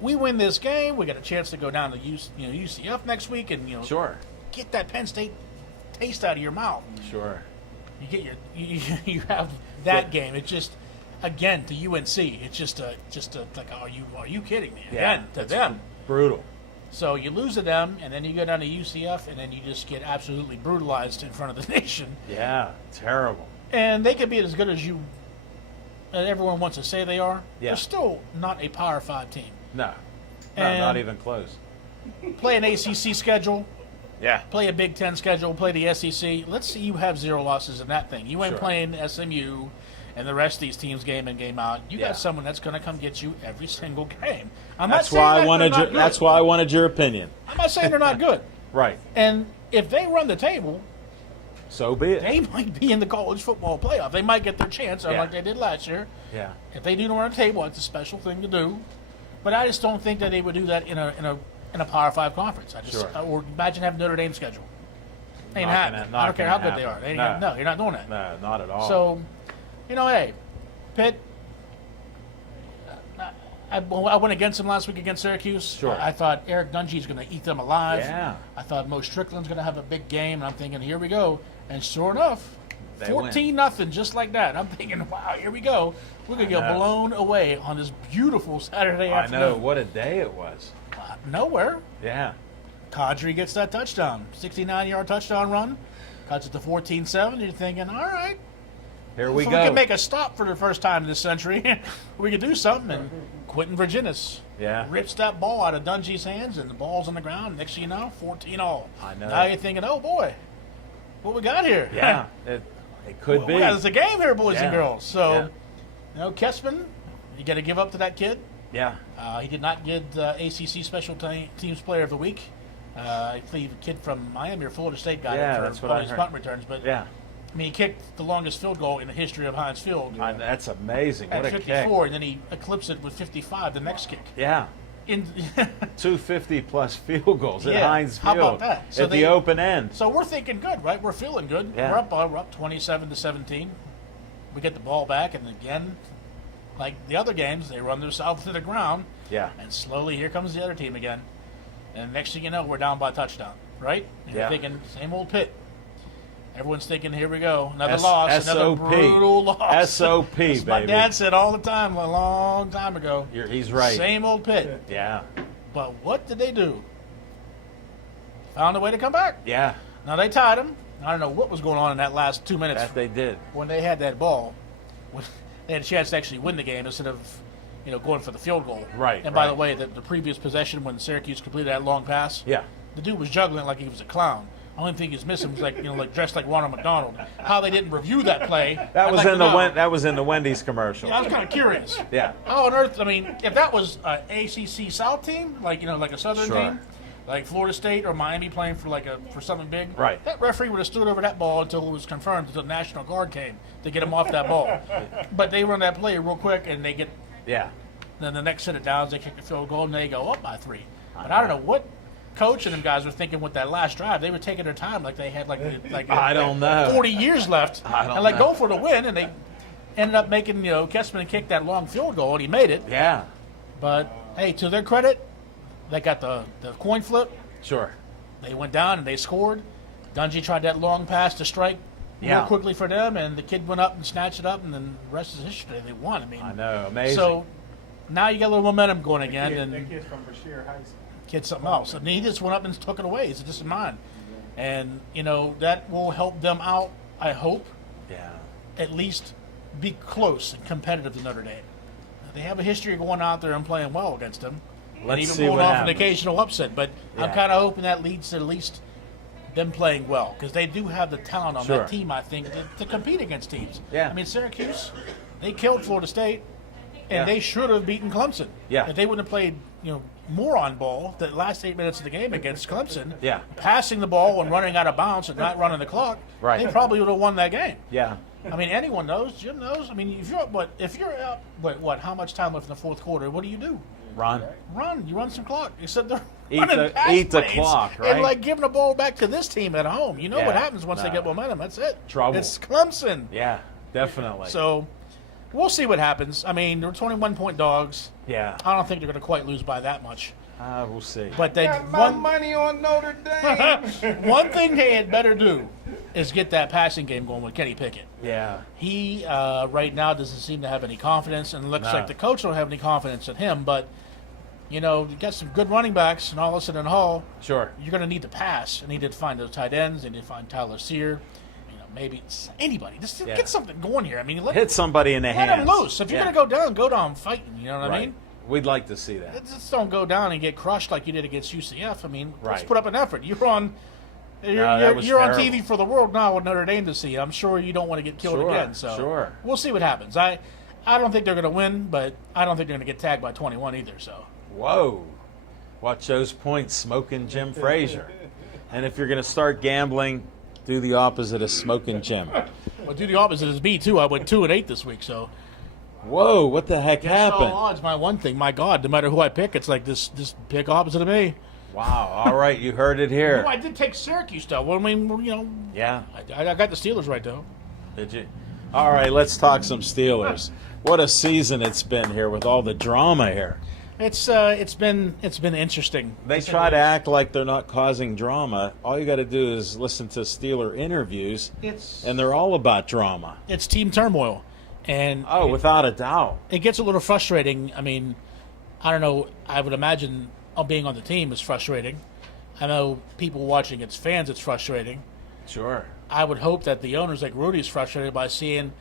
we win this game. We got a chance to go down to UCF next week and Sure. get that Penn State taste out of your mouth. Sure. You get you have that game. It's just again to UNC. It's just a like are you kidding me? Yeah. Again to them. Brutal. So you lose to them, and then you go down to UCF, and then you just get absolutely brutalized in front of the nation. Yeah. Terrible. And they could be as good as everyone wants to say they are. Yeah. They're still not a Power 5 team. No. No, And- not even close. Play an ACC schedule. Yeah. Play a Big Ten schedule. Play the SEC. Let's see you have 0 losses in that thing. You ain't Sure. playing SMU and the rest of these teams game in, game out. You Yeah. got someone that's going to come get you every single game. I'm not That's saying why I that wanted they're your. not good. That's why I wanted your opinion. I'm not saying they're not good. Right. And if they run the table, So be it. they might be in the college football playoff. They might get their chance, Yeah. like they did last year. Yeah. If they do run a table, it's a special thing to do. But I just don't think that they would do that in a Power 5 conference. Sure. Or imagine having Notre Dame schedule. Ain't Not happening. gonna- I not don't care gonna how good they are. happen. They ain't No. no, you're not doing that. No, not at all. So, hey, Pitt. I went against them last week against Syracuse. Sure. I thought Eric Dungy's going to eat them alive. Yeah. I thought Mo Strickland's going to have a big game, and I'm thinking, here we go. And sure enough, They win. 14-0, just like that. I'm thinking, wow, here we go. We're going to get know. blown away on this beautiful Saturday I afternoon. know what a day it was. Nowhere. Yeah. Kadri gets that touchdown, 69-yard touchdown run, cuts it to 14-7. You're thinking, all right, Here we if go. we can make a stop for the first time in this century, we could do something. And Quentin Virginis Yeah. rips that ball out of Dungy's hands, and the ball's on the ground. Next thing you know, 14-all. I know. Now you're thinking, oh boy, what we got here? Yeah. It could be. Well, there's a game here, boys and Yeah. girls. So, Kessman, you got to give up to that kid. Yeah. He did not get ACC Special Teams Player of the Week. I believe a kid from Miami or Florida State got Yeah, it for that's what all I his heard. punt returns. But Yeah. I mean, he kicked the longest field goal in the history of Heinz Field That's amazing. at What a 54, kick. and then he eclipsed it with 55 the next kick. Yeah. In 250 plus field goals at Yeah. Heinz How Field about that? So at they- the open end. So we're thinking good, right? We're feeling good. Yeah. We're up 27-17. We get the ball back, and again, like the other games, they run themselves to the ground. Yeah. And slowly, here comes the other team again. And next thing you know, we're down by a touchdown, right? And Yeah. you're thinking, same old Pitt. Everyone's thinking, here we go. Another S- loss, another SOP. brutal loss. SOP, As my baby. dad said all the time, a long time ago. He's right. Same old Pitt. Yeah. But what did they do? Found a way to come back. Yeah. Now, they tied him. I don't know what was going on in that last 2 minutes That they did. when they had that ball. When they had a chance to actually win the game instead of going for the field goal. Right, And by the right. way, the previous possession when Syracuse completed that long pass, Yeah. the dude was juggling like he was a clown. Only thing he's missing was like dressed like Ronald McDonald. How they didn't review that play? That I'd was like to in the know. that was in the Wendy's commercial. I was kind of curious. Yeah. How on earth? I mean, if that was an ACC South team, like a Southern Sure. team, like Florida State or Miami playing for something big, Right. that referee would have stood over that ball until it was confirmed, until the National Guard came to get him off that ball. But they run that play real quick, and they get Yeah. then the next set of downs, they kick the field goal, and they go up by 3. But I don't know what coach and them guys were thinking with that last drive. They were taking their time like they had I don't know. 40 years left, I don't and know. go for the win, and they ended up making Kessman kick that long field goal, and he made it. Yeah. But hey, to their credit, they got the coin flip. Sure. They went down and they scored. Dungy tried that long pass to strike Yeah. more quickly for them, and the kid went up and snatched it up, and then the rest is history. They won. I mean, I know. Amazing. so now you got a little momentum going again, That and kid's from Bashir High School. kid something else. And he just went up and took it away. He said, "This is mine," and that will help them out. I hope yeah. at least be close and competitive to Notre Dame. They have a history of going out there and playing well against them, Let's and even see pulling what off happens. an occasional upset. But I'm Yeah. kind of hoping that leads to at least them playing well, because they do have the talent on Sure. that team, I think, to compete against teams. Yeah. I mean, Syracuse, they killed Florida State, and Yeah. they should have beaten Clemson. Yeah. If they wouldn't have played, more on ball the last 8 minutes of the game against Clemson, Yeah. passing the ball and running out of bounds and not running the clock, Right. they probably would have won that game. Yeah. I mean, anyone knows. Jim knows. I mean, if you're up, what? How much time left in the fourth quarter? What do? Ron. Run. You run some clock. Except they're Eat running the- pass eat the plays clock, right? And like giving the ball back to this team at home. You know Yeah. what happens once they No. get momentum? That's it. Trouble. It's Clemson. Yeah. Definitely. So we'll see what happens. I mean, they're 21-point dogs. yeah. I don't think they're going to quite lose by that much. We'll see. But they Got my money on Notre Dame. one thing they had better do is get that passing game going with Kenny Pickett. yeah. He right now doesn't seem to have any confidence, and it looks No. like the coach don't have any confidence in him. But you got some good running backs, and Allison and Hall. Sure. You're going to need to pass, and need to find those tight ends, and need to find Tyler Sear. Maybe it's anybody. Just Yeah. get something going here. I mean, let Hit somebody in the hands. him loose. If you're Yeah. going to go down fighting. You know what I Right. mean? We'd like to see that. Just don't go down and get crushed like you did against UCF. I mean, let's Right. put up an effort. You're on. that was You're on terrible. TV for the world now with Notre Dame to see. I'm sure you don't want to get killed Sure, again. So sure. we'll see what happens. I don't think they're going to win, but I don't think they're going to get tagged by 21 either. So Whoa. Watch those points, smoking Jim Frazier. And if you're going to start gambling, do the opposite of smoking Jim. well, do the opposite as me too. I went 2-8 this week. So Whoa, what the heck all happened? odds, my one thing. My God, no matter who I pick, it's like this pick opposite of me. Wow. All right, you heard it here. Oh, I did take Syracuse though. Well, I mean, Yeah. I got the Steelers right though. Did you? All right, let's talk some Steelers. What a season it's been here with all the drama here. It's been interesting. They try to act like they're not causing drama. All you got to do is listen to Steeler interviews, and they're all about drama. It's team turmoil, and Oh, without a doubt. it gets a little frustrating. I mean, I don't know. I would imagine being on the team is frustrating. I know people watching its fans, it's frustrating. Sure. I would hope that the owners like Rudy is frustrated by seeing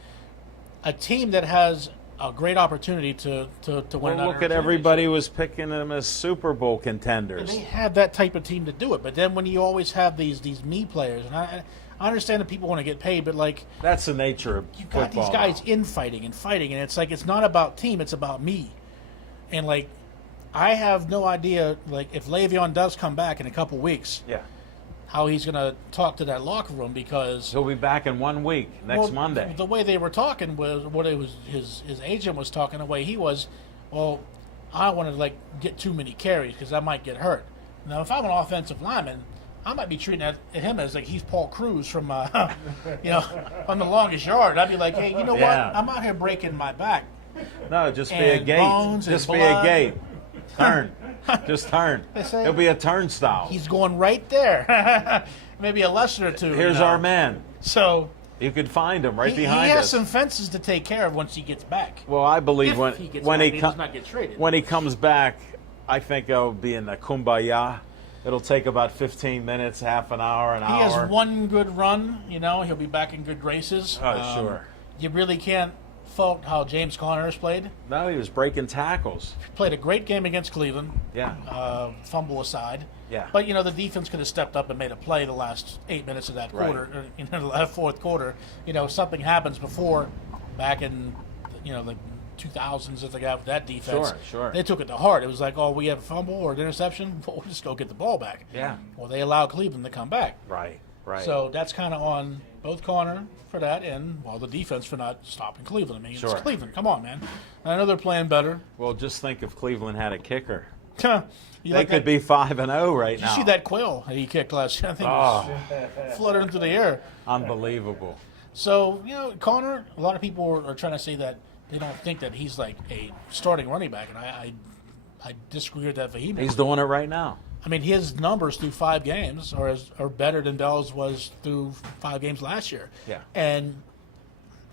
a team that has a great opportunity to win Well, another look at everybody was picking them as Super Bowl contenders. They have that type of team to do it, but then when you always have these me players, and I understand that people want to get paid, but like That's the nature of you got football. these guys infighting and fighting, and it's like it's not about team, it's about me. And like I have no idea, like if Le'Veon does come back in a couple weeks, Yeah. how he's going to talk to that locker room because He'll be back in 1 week, next well, Monday. The way they were talking was what it was. His agent was talking the way he was. Well, I don't want to like get too many carries because I might get hurt. Now, if I'm an offensive lineman, I might be treating him as like he's Paul Cruz from on the longest yard. I'd be like, hey, you know Yeah. what? I'm out here breaking my back. No, just be a and gate. bones and Just be a blood. gate. Turn. Just turn. say- It'll be a turnstile. He's going right there. Maybe a lesson or two. Here's our man. So You could find him right he behind has us. some fences to take care of once he gets back. Well, I believe If when he gets when back, he he com- does not get traded. when he comes back, I think it'll be in the kumbaya. It'll take about 15 minutes, half an hour, an He hour. has one good run, he'll be back in good graces. Oh, sure. You really can't fault how James Conner has played. No, he was breaking tackles. Played a great game against Cleveland, Yeah. fumble aside. Yeah. But, the defense could have stepped up and made a play the last 8 minutes of that Right. quarter, the fourth quarter. Something happens before back in, the 2000s that they got with that defense. Sure. They took it to heart. It was like, oh, we have a fumble or an interception. Well, we'll just go get the ball back. Yeah. Well, they allowed Cleveland to come back. Right. So that's kind of on both Connor for that and, well, the defense for not stopping Cleveland. I mean, Sure. it's Cleveland. Come on, man. I know they're playing better. Well, just think if Cleveland had a kicker. You They like could that? be 5-0 right Did you now. see that quail that he kicked last year? I think it was fluttering through the air. Unbelievable. So, Connor, a lot of people are trying to say that they don't think that he's like a starting running back, and I disagree with that vehemently. He's doing it right now. I mean, his numbers through 5 games are better than Bell's was through 5 games last year. Yeah. And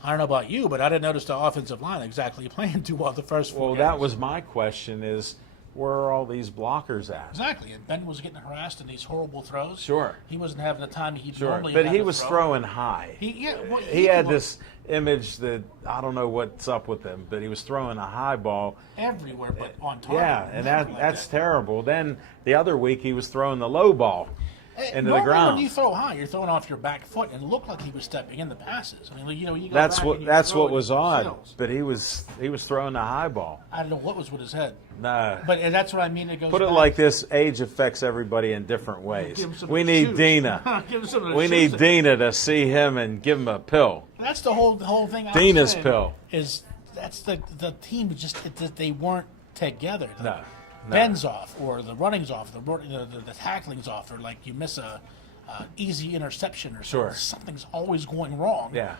I don't know about you, but I didn't notice the offensive line exactly playing too well the first 4 Well, games. that was my question is, where are all these blockers at? Exactly. And Ben was getting harassed in these horrible throws. Sure. He wasn't having the time he Sure. normally But had he to was throw. throwing high. He Had looked this image that I don't know what's up with him, but he was throwing a high ball. everywhere but on target. Yeah, and Nothing like that's that. terrible. Then the other week he was throwing the low ball into the Normally ground. when you throw high, you're throwing off your back foot, and it looked like he was stepping in the passes. I mean, you go That's back what and you that's throw what it, was it odd. fills. But he was throwing the high ball. I don't know what was with his head, Nah. but that's what I mean. It goes. Put it back. like this: age affects everybody in different ways. Give him some We of those need shoes. Dina. Give him some of those We shoes. need Dina to see him and give him a pill. That's the whole thing. I'm Dina's saying pill. Is that's the team just that they weren't together. No. Ben's off, or the running's off, the tackling's off, or like you miss a easy interception or Sure. something. Something's always going wrong. Yeah.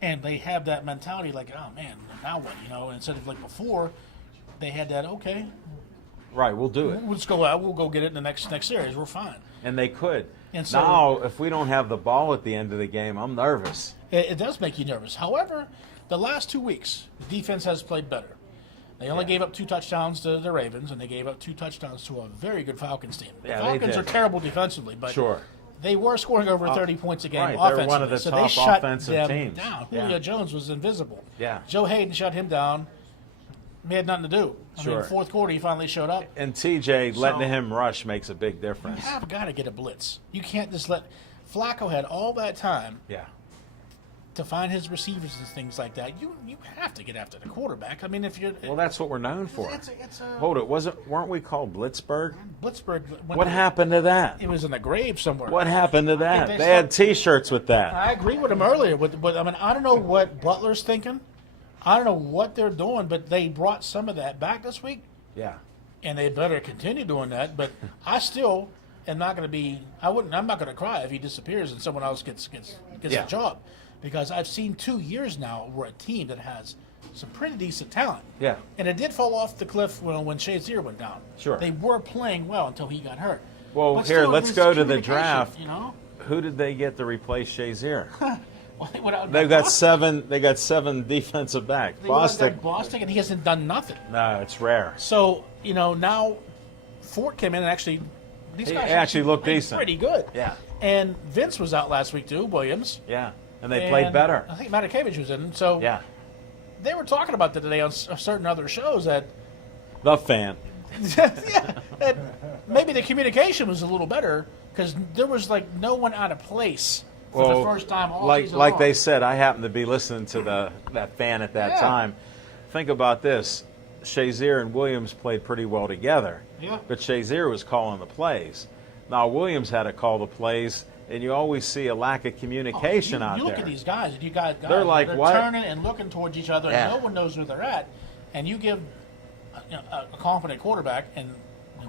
And they have that mentality like, oh man, now what? Instead of like before, they had that, okay, Right, we'll do it. we'll just go out, we'll go get it in the next series, we're fine. And they could. And so- Now, if we don't have the ball at the end of the game, I'm nervous. It does make you nervous. However, the last 2 weeks, the defense has played better. They only gave up 2 touchdowns to the Ravens, and they gave up 2 touchdowns to a very good Falcons team. The Yeah, they Falcons did. are terrible defensively, but Sure. they were scoring over 30 points a game right, they're offensively. one of the so top they shut offensive them teams. down. Yeah. Julio Jones was invisible. Yeah. Joe Hayden shut him down. He had nothing to do. I Sure. mean, fourth quarter, he finally showed up. And TJ letting So- him rush makes a big You difference. have got to get a blitz. You can't just let Flacco had all that time Yeah. to find his receivers and things like that. You have to get after the quarterback. I mean, if you're Well, that's what we're known for. it's a Hold it, weren't we called Blitzburg? Blitzburg. What happened to that? It was in the grave somewhere. What happened to that? they They had T-shirts with that. I agree with him earlier, but I mean, I don't know what Butler's thinking. I don't know what they're doing, but they brought some of that back this week, Yeah. and they better continue doing that. But I still am not going to be. I'm not going to cry if he disappears and someone else gets Yeah. a job, because I've seen 2 years now where a team that has some pretty decent talent. Yeah. And it did fall off the cliff when Shazier went down. Sure. They were playing well until he got hurt. Well, But here, still, let's there's go to the communication, draft. You know, Who did they get to replace Shazier? Without- They've got 7. They got 7 defensive backs. They went Bostic. back Bostic, and he hasn't done nothing. No, it's rare. So now Fort came in and actually these He guys actually looked played decent. pretty good. Yeah. And Vince was out last week too, Williams. Yeah, and they played And better. I think Matakevich was in. So Yeah, they were talking about that today on certain other shows that the fan. that maybe the communication was a little better because there was like no one out of place for the first time all season like long. they said, I happened to be listening to that fan at that Yeah. time. Think about this: Shazier and Williams played pretty well together. Yeah. But Shazier was calling the plays. Now Williams had to call the plays, and you always see a lack of communication out you look there. at these guys, and you got guys They're like, they're what? turning and looking towards each other, Yeah. and no one knows where they're at. And you give a confident quarterback, and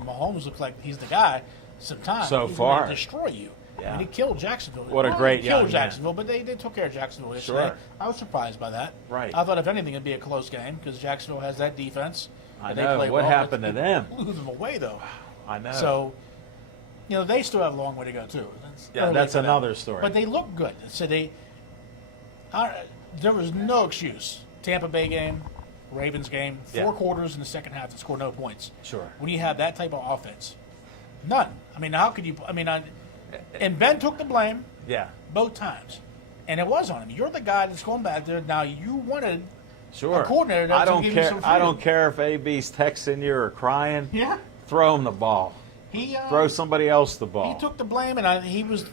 Mahomes looks like he's the guy. Sometimes So he's far. going to destroy you. Yeah. And he killed Jacksonville. What a Well, great he killed young man. Jacksonville, but they took care of Jacksonville yesterday. Sure. I was surprised by that. Right. I thought if anything it'd be a close game because Jacksonville has that defense. I and they know. play What well. happened to them? Blew them away though. I know. So, they still have a long way to go too. It's Yeah, early that's for them. another story. But they look good. So there was no excuse. Tampa Bay game, Ravens game, 4 Yeah. quarters in the second half to score no points. Sure. When you have that type of offense, none. I mean, how could you? And Ben took the blame yeah, both times, and it was on him. You're the guy that's going back there now. You wanted sure. a coordinator I to don't give you care. some I don't freedom. care if AB's texting you or crying. Yeah. Throw him the ball. He Throw somebody else the ball. He took the blame, and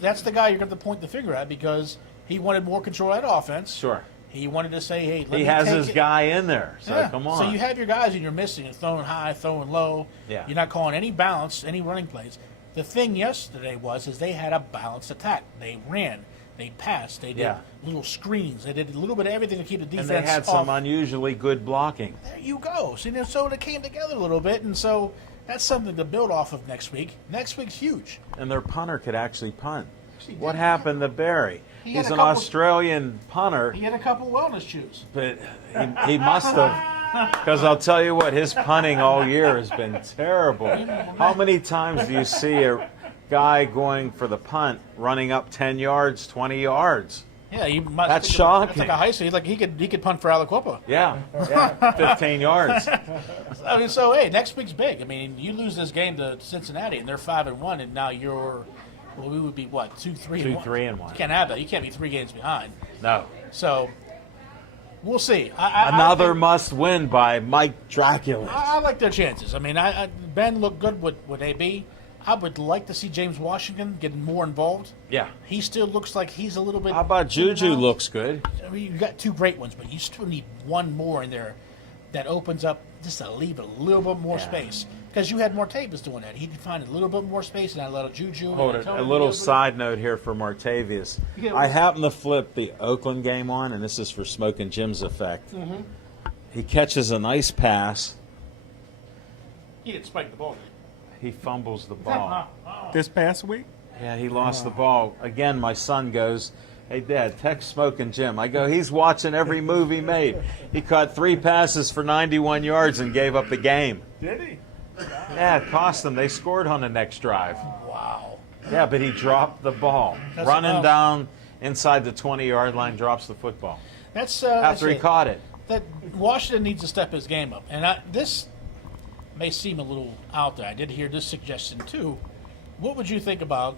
that's the guy you're going to point the finger at because he wanted more control of that offense. Sure. He wanted to say, hey, let He me has take his it. guy in there. So Yeah. come on. So you have your guys and you're missing it, throwing high, throwing low. Yeah. You're not calling any balance, any running plays. The thing yesterday is they had a balanced attack. They ran, they passed, they did Yeah. little screens, they did a little bit of everything to keep the defense and they had off. some unusually good blocking. There you go. So it came together a little bit, and so that's something to build off of next week. Next week's huge. And their punter could actually punt. Actually What did. happened to Barry? He had He's a an couple- Australian punter, He had a couple wellness shoes. but he must have. Because I'll tell you what, his punting all year has been terrible. How many times do you see a guy going for the punt, running up 10 yards, 20 yards? Yeah, you must. That's That's shocking. like a high school. He could punt for Aliquippa. Yeah, 15 yards. I mean, so hey, next week's big. I mean, you lose this game to Cincinnati, and they're 5-1, and now we would be what 2-3 2, and 1. 3, and 1. You can't have that. You can't be 3 games behind. No. So we'll see. Another I think- must win by Mike Dracula. I like their chances. I mean, Ben looked good with AB. I would like to see James Washington getting more involved. Yeah. He still looks like he's a little bit. How about Juju in and out. looks good? I mean, you got 2 great ones, but you still need one more in there that opens up just to leave a little bit more space. Because you had Martavis doing that. He could find a little bit more space, and I let Juju. and Hold it. Antonio A little be able to- side note here for Martavius. Yeah, I happened to flip the Oakland game on, and this is for Smoking Jim's effect. Mm-hmm. He catches a nice pass. He didn't spike the ball. He fumbles the ball. This past week? Yeah, he lost the ball. Again, my son goes, "Hey, Dad, text Smoking Jim." I go, "He's watching every move he made. He caught 3 passes for 91 yards and gave up the game." Did he? Yeah, it cost them. They scored on the next drive. Wow. Yeah, but he dropped the ball. That's Running enough. down inside the 20-yard line, drops the football. That's After he it. caught it. That Washington needs to step his game up, and this may seem a little out there. I did hear this suggestion too. What would you think about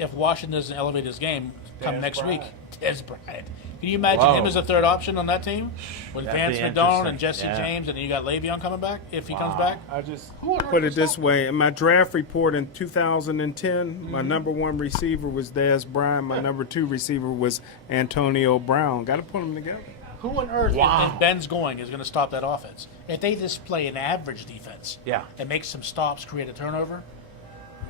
if Washington doesn't elevate his game come Dez next Bryant. week? Dez Bryant. Can you imagine Whoa. him as a third option on that team with That'd Vance be McDonald and interesting. Jesse Yeah. James, and then you got Le'Veon coming back if he comes Wow. back? I just Who on earth put is it this that? way. In my draft report in 2010, my number 1 receiver was Dez Bryant. My number 2 receiver was Antonio Brown. Got to put them together. Who on earth, Wow. if Ben's going, is going to stop that offense? If they just play an average defense Yeah. and make some stops, create a turnover,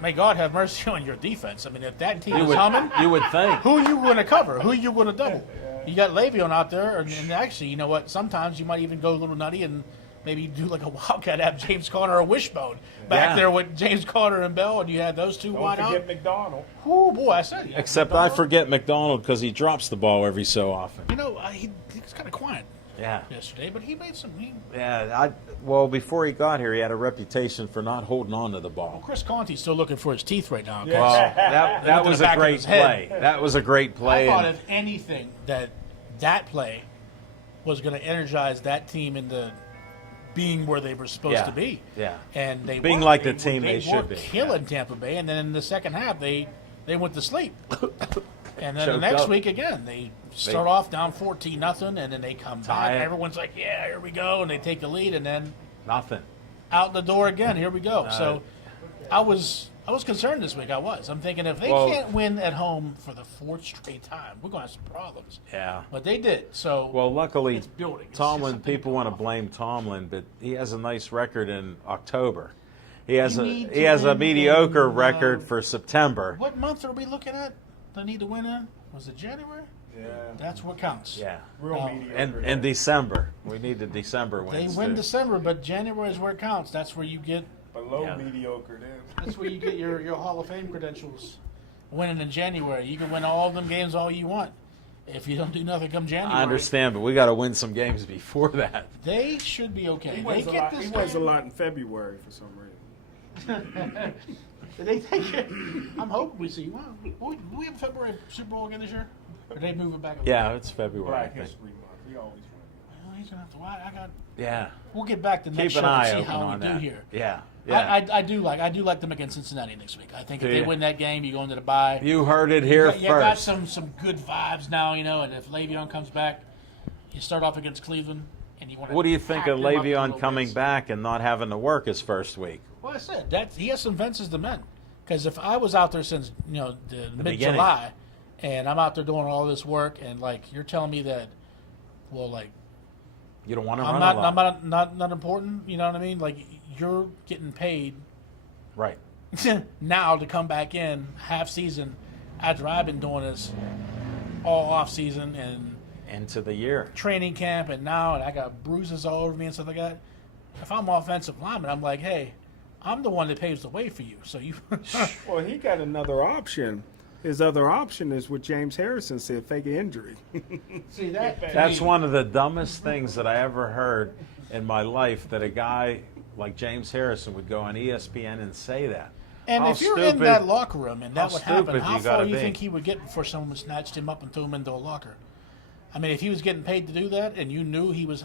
may God have mercy on your defense. I mean, if that team You is would, humming, you would think. who are you going to cover? Who are you going to double? You got Le'Veon out there, and actually, you know what? Sometimes you might even go a little nutty and maybe do like a wildcat, have James Conner or Wishbone back Yeah. there with James Conner and Bell, and you had those 2 Don't wide forget out. McDonald. Oh boy, I said. Except I forget McDonald because he drops the ball every so often. You know, he's kind of quiet Yeah. yesterday, but he made some. Yeah. Well, before he got here, he had a reputation for not holding on to the ball. Chris Conti's still looking for his teeth right now. 'cause Well, that Look at was the a back of great his head. play. That was a great play. I thought and- if anything that play was going to energize that team into being where they were supposed Yeah, to be. yeah. And they Being were. like the were- team they were should be. killing Tampa Bay, and then in the second half they went to sleep. And then the Choked next up. week again, they start off down 14-0, and then they come Tie back. it. Everyone's like, "Yeah, here we go," and they take the lead, and then Nothing. out the door again. Here we go. So I was concerned this week. I'm thinking if they Well- can't win at home for the 4th straight time, we're going to have some problems. Yeah. But they did. So Well, luckily, it's building. It's Tomlin. just- People want to blame Tomlin, but he has a nice record in October. He has You a need he to has a win mediocre in, record for September. What month are we looking at? They need to win in. Was it January? Yeah. That's what counts. Yeah. Real No. mediocre. And December, we need the December They wins win too. December, but January is where it counts. That's where you get. Below Yeah. mediocre then. That's where you get your Hall of Fame credentials. Winning in January, you can win all of them games all you want. If you don't do nothing come January, I understand, but we got to win some games before that. They should be okay. He They wins, get he this. wins a game. lot in February for some reason. They take it. I'm hoping we see. Well, we have February Super Bowl again this year. Or they move it back? Yeah, it's February. I Black think. History Month. We always win. Well, he's gonna have to. I got. Yeah. We'll get back to next Keep an show and eye see open how on we do that. here. Yeah. Yeah. I do like them against Cincinnati next week. I think Do if they you? win that game, you go into the bye. You heard it here You got first. some good vibes now, and if Le'Veon comes back, you start off against Cleveland, and you want to. What do you think of Le'Veon coming back and not having to work his first week? Well, I said that he has some fences to mend. Because if I was out there since the mid beginning. July, and I'm out there doing all this work, and like you're telling me that well, like You don't want to I'm run not, a lot. I'm not important. You know what I mean? Like you're getting paid Right. now to come back in half season after I've been doing this all off season and Into the year. training camp and now and I got bruises all over me and stuff like that. If I'm offensive lineman, I'm like, hey, I'm the one that paves the way for you. So you Well, he got another option. His other option is what James Harrison said, fake an injury. see that. That's one of the dumbest things that I ever heard in my life, that a guy like James Harrison would go on ESPN and say that. And How if you're in stupid- that locker room and that how would happen, stupid how you far gotta do you be. think he would get before someone snatched him up and threw him into a locker? I mean, if he was getting paid to do that, and you knew he was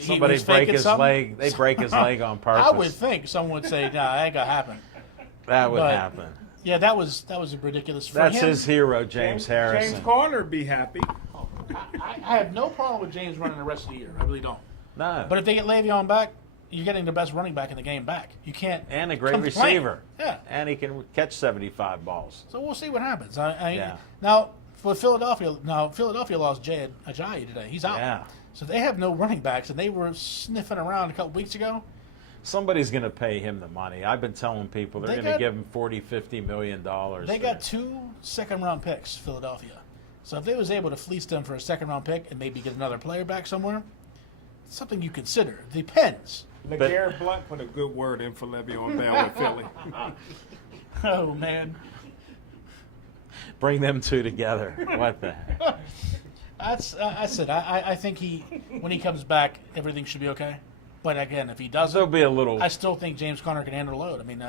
Somebody break faking his something, leg. They break his leg on purpose. I would think someone would say, "Nah, that ain't gonna happen." that would but- happen. Yeah, that was ridiculous. For That's him, his hero, James Harrison. James Conner be happy. I have no problem with James running the rest of the year. I really don't. No. But if they get Le'Veon back, you're getting the best running back in the game back. You can't And a great complain. receiver. Yeah. And he can catch 75 balls. So we'll see what happens. Yeah. Now for Philadelphia, Philadelphia lost Jay Ajayi today. He's out. Yeah. So they have no running backs, and they were sniffing around a couple weeks ago. Somebody's going to pay him the money. I've been telling people they're They going to got- give him $40-50 million. They got 2 second-round picks, Philadelphia. So if they was able to fleece them for a second-round pick and maybe get another player back somewhere, it's something you consider. Depends. LeGarrette Blunt put a good word in for Le'Veon Bell with Philly. Oh man, Bring them two together. What the heck? I said I think when he comes back, everything should be okay. But again, if he doesn't, There'll be a little. I still think James Conner can handle the load. I mean,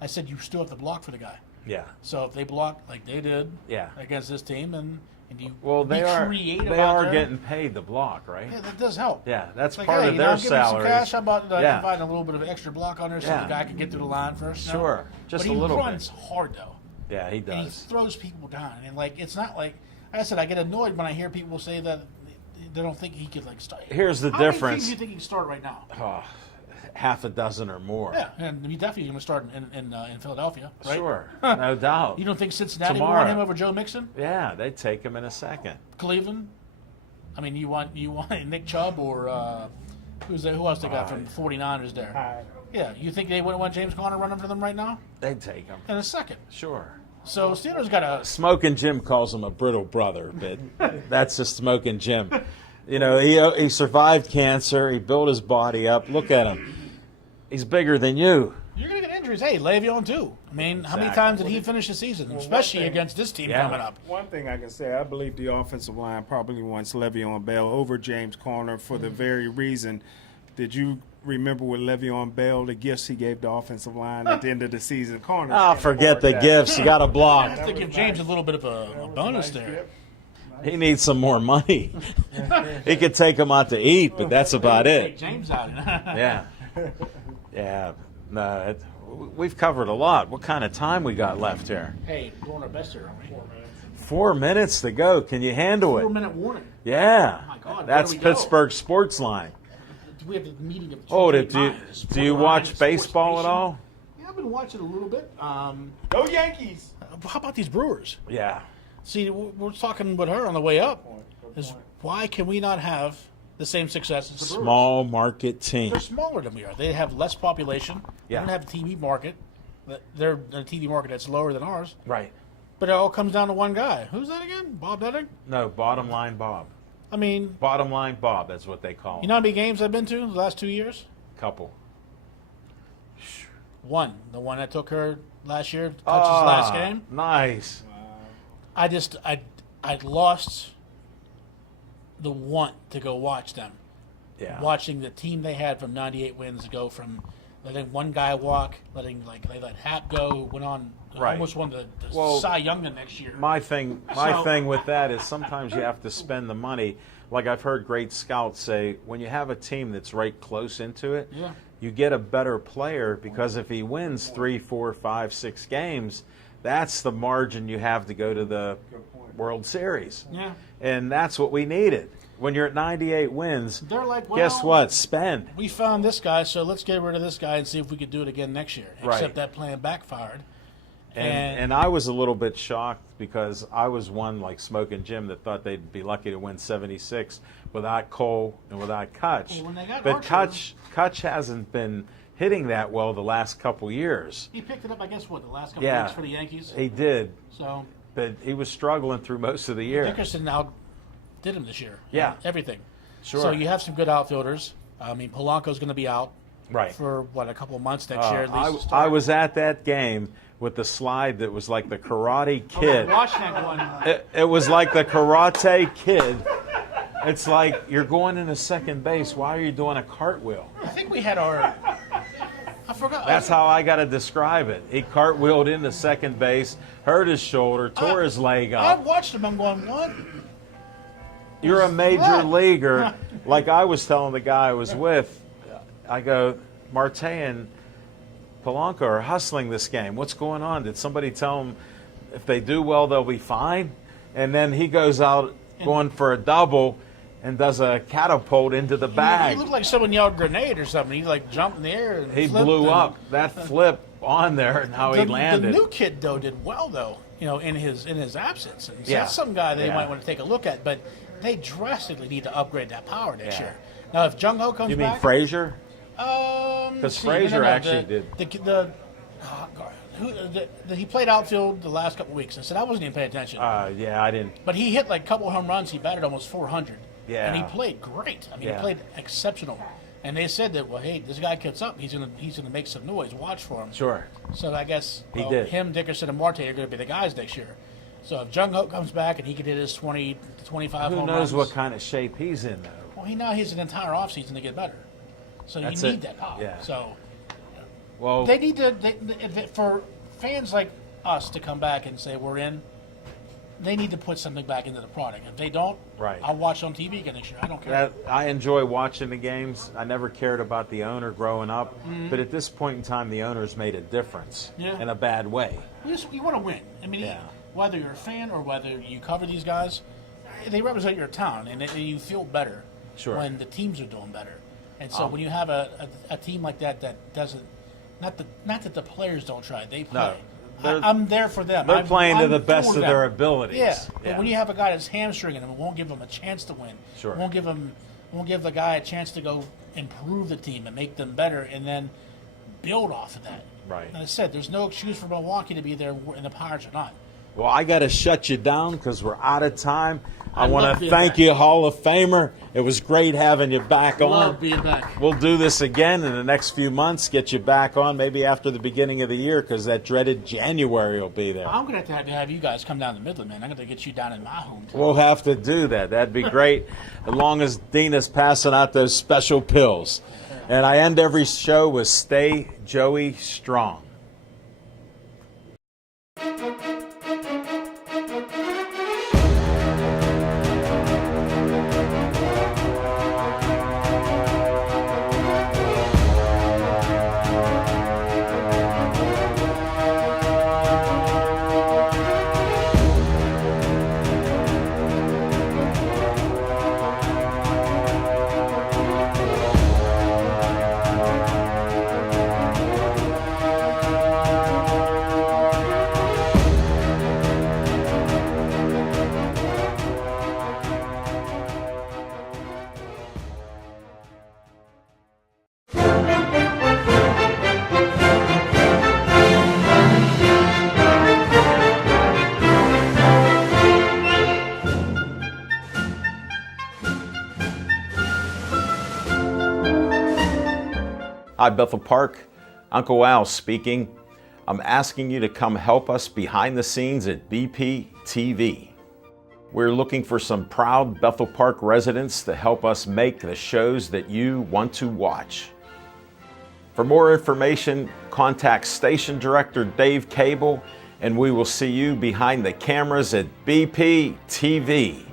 I said you still have to block for the guy. Yeah. So if they block like they did Yeah. against this team, and you Well, be they are. creative They out are there, getting paid to block, right? yeah, that does help. Yeah, that's It's like, part hey, of you their know, give me some salaries. cash. How about Yeah. providing a little bit of extra block on there so Yeah. the guy can get through the line first? you know? Sure. Just but a little he bit. runs hard though. Yeah, he And he does. throws people down, and like it's not like I said. I get annoyed when I hear people say that they don't think he could like start. Here's the How many difference. teams do you think he can start right now? Oh, half a dozen or more. Yeah, and he definitely going to start in Philadelphia, right? Sure, no doubt. You don't think Cincinnati will Tomorrow. want him over Joe Mixon? Yeah, they take him in a second. Cleveland? I mean, you want Nick Chubb or who else they got from the 49ers there? Yeah, you think they wouldn't want James Conner running for them right now? They'd take him. In a second. Sure. So Steelers got a Smoking Jim calls him a brittle brother, but that's just Smoking Jim. You know, he survived cancer. He built his body up. Look at him. He's bigger than you. You're going to get injuries. Hey, Le'Veon too. I mean, how many Exactly. times did he finish the season, especially against this team Yeah. coming up? One thing I can say, I believe the offensive line probably wants Le'Veon Bell over James Conner for the very reason. Did you remember with Le'Veon Bell, the gifts he gave the offensive line at the end of the season? Conner. Ah, forget the gifts. You got to I block. have to give James a little bit of a bonus there. He needs some more money. He could take him out to eat, but that's about Take it. James out. Yeah. Yeah. No, we've covered a lot. What kind of time we got left here? Hey, we're on our best here, aren't we? 4 minutes to go. Can you handle it? 4-minute warning. Yeah. Oh my God, where That's do we go? Pittsburgh Sports Line. We have a meeting of Oh, do 2:09. you, It's do you 4:09 watch Sports baseball at Nation. all? Yeah, I've been watching a little bit. Go Yankees! How about these Brewers? Yeah. See, we're talking with her on the way up. Is why can we not have the same success as the Brewers? Small market team. They're smaller than we are. They have less population. They Yeah. don't have a TV market. They're a TV market that's lower than ours. Right. But it all comes down to one guy. Who's that again? Bob Nutting? No, bottom line Bob. I mean, Bottom line Bob, that's what they call him. you know how many games I've been to the last 2 years? Couple. One. The one that took her last year, touched his last game. Nice. I lost the want to go watch them. Yeah. Watching the team they had from 98 wins go from letting one guy walk, they let Hap go, went on, Right. almost won the Well, Cy Young the next year. My thing with that is sometimes you have to spend the money. Like I've heard great scouts say, when you have a team that's right close into it, Yeah. you get a better player because if he wins 3, 4, 5, 6 games, that's the margin you have to go to the World Series. Yeah. And that's what we needed. When you're at 98 wins, They're like, guess well, what? Spend. We found this guy, so let's get rid of this guy and see if we could do it again next year. Except Right. that plan backfired. And I was a little bit shocked because I was one like Smoking Jim that thought they'd be lucky to win 76 without Cole and without Kutch. Well, when they got But Archer- Kutch hasn't been hitting that well the last couple years. He picked it up, I guess, the last couple Yeah, weeks for the Yankees. he did, So but he was struggling through most of the year. Dickerson now did him this year. Yeah. Everything. Sure. So you have some good outfielders. I mean, Polanco's going to be out Right. for, a couple of months next year at least. to I start. was at that game with the slide that was like the Karate Oh, Kid. watch that one. It was like the Karate Kid. It's like you're going into second base. Why are you doing a cartwheel? I think we had our. I forgot. That's how I got to describe it. He cartwheeled into second base, hurt his shoulder, tore his leg I up. watched him. I'm going, what? You're a major What? leaguer. Like I was telling the guy I was with, I go, Marte and Polanco are hustling this game. What's going on? Did somebody tell them if they do well, they'll be fine? And then he goes out going for a double and does a catapult into the He bag. looked like someone yelled grenade or something. He like jumped in the air and He flipped blew and- up. That flip on there and how he The landed. new kid though did well though, in his absence. And so Yeah. that's some guy that you Yeah. might want to take a look at. But they drastically need to upgrade that power next Yeah. year. Now if Jung Ho comes You mean back, Frazier? 'cause Frazier actually did. He played outfield the last couple weeks, and said I wasn't even paying attention. Yeah, I didn't. But he hit like a couple home runs. He batted almost 400. Yeah. And he played great. I mean, Yeah. he played exceptional. And they said that, well, hey, this guy gets up, he's gonna make some noise. Watch for him. Sure. So I guess He did. him, Dickerson, and Marte are going to be the guys next year. So if Jung Ho comes back and he can hit his 20 to 25 Who home knows runs, what kind of shape he's in, though? well, he has an entire offseason to get better. So That's you it. need that power. Yeah. So Well, they need to for fans like us to come back and say we're in. They need to put something back into the product. If they don't, Right. I'll watch on TV again next year. I don't care. that, I enjoy watching the games. I never cared about the owner growing up, but at this point in time, the owner's made a difference Yeah. in a bad way. You want to win. I mean, Yeah. whether you're a fan or whether you cover these guys, they represent your town, and you feel better Sure. when the teams are doing better. And so when you have a team like that doesn't, not that the players don't try, they play. No. They're- I'm there for them. They're playing to I'm the best for of them. their abilities. Yeah. Yeah. But when you have a guy that's hamstringing them, it won't give them a chance to win. Sure. Won't give the guy a chance to go improve the team and make them better, and then build off of that. Right. And I said, there's no excuse for Milwaukee to be there, and the Pirates are not. Well, I got to shut you down because we're out of time. I love want to being thank back. you, Hall of Famer. It was great having you back on. Love being back. We'll do this again in the next few months, get you back on maybe after the beginning of the year because that dreaded January will be there. I'm going to have you guys come down to Midland, man. I'm going to get you down in my hometown. We'll have to do that. That'd be great as long as Dina's passing out those special pills. And I end every show with Stay Joey Strong. Hi, Bethel Park. Uncle Al speaking. I'm asking you to come help us behind the scenes at BP TV. We're looking for some proud Bethel Park residents to help us make the shows that you want to watch. For more information, contact Station Director Dave Cable, and we will see you behind the cameras at BP TV.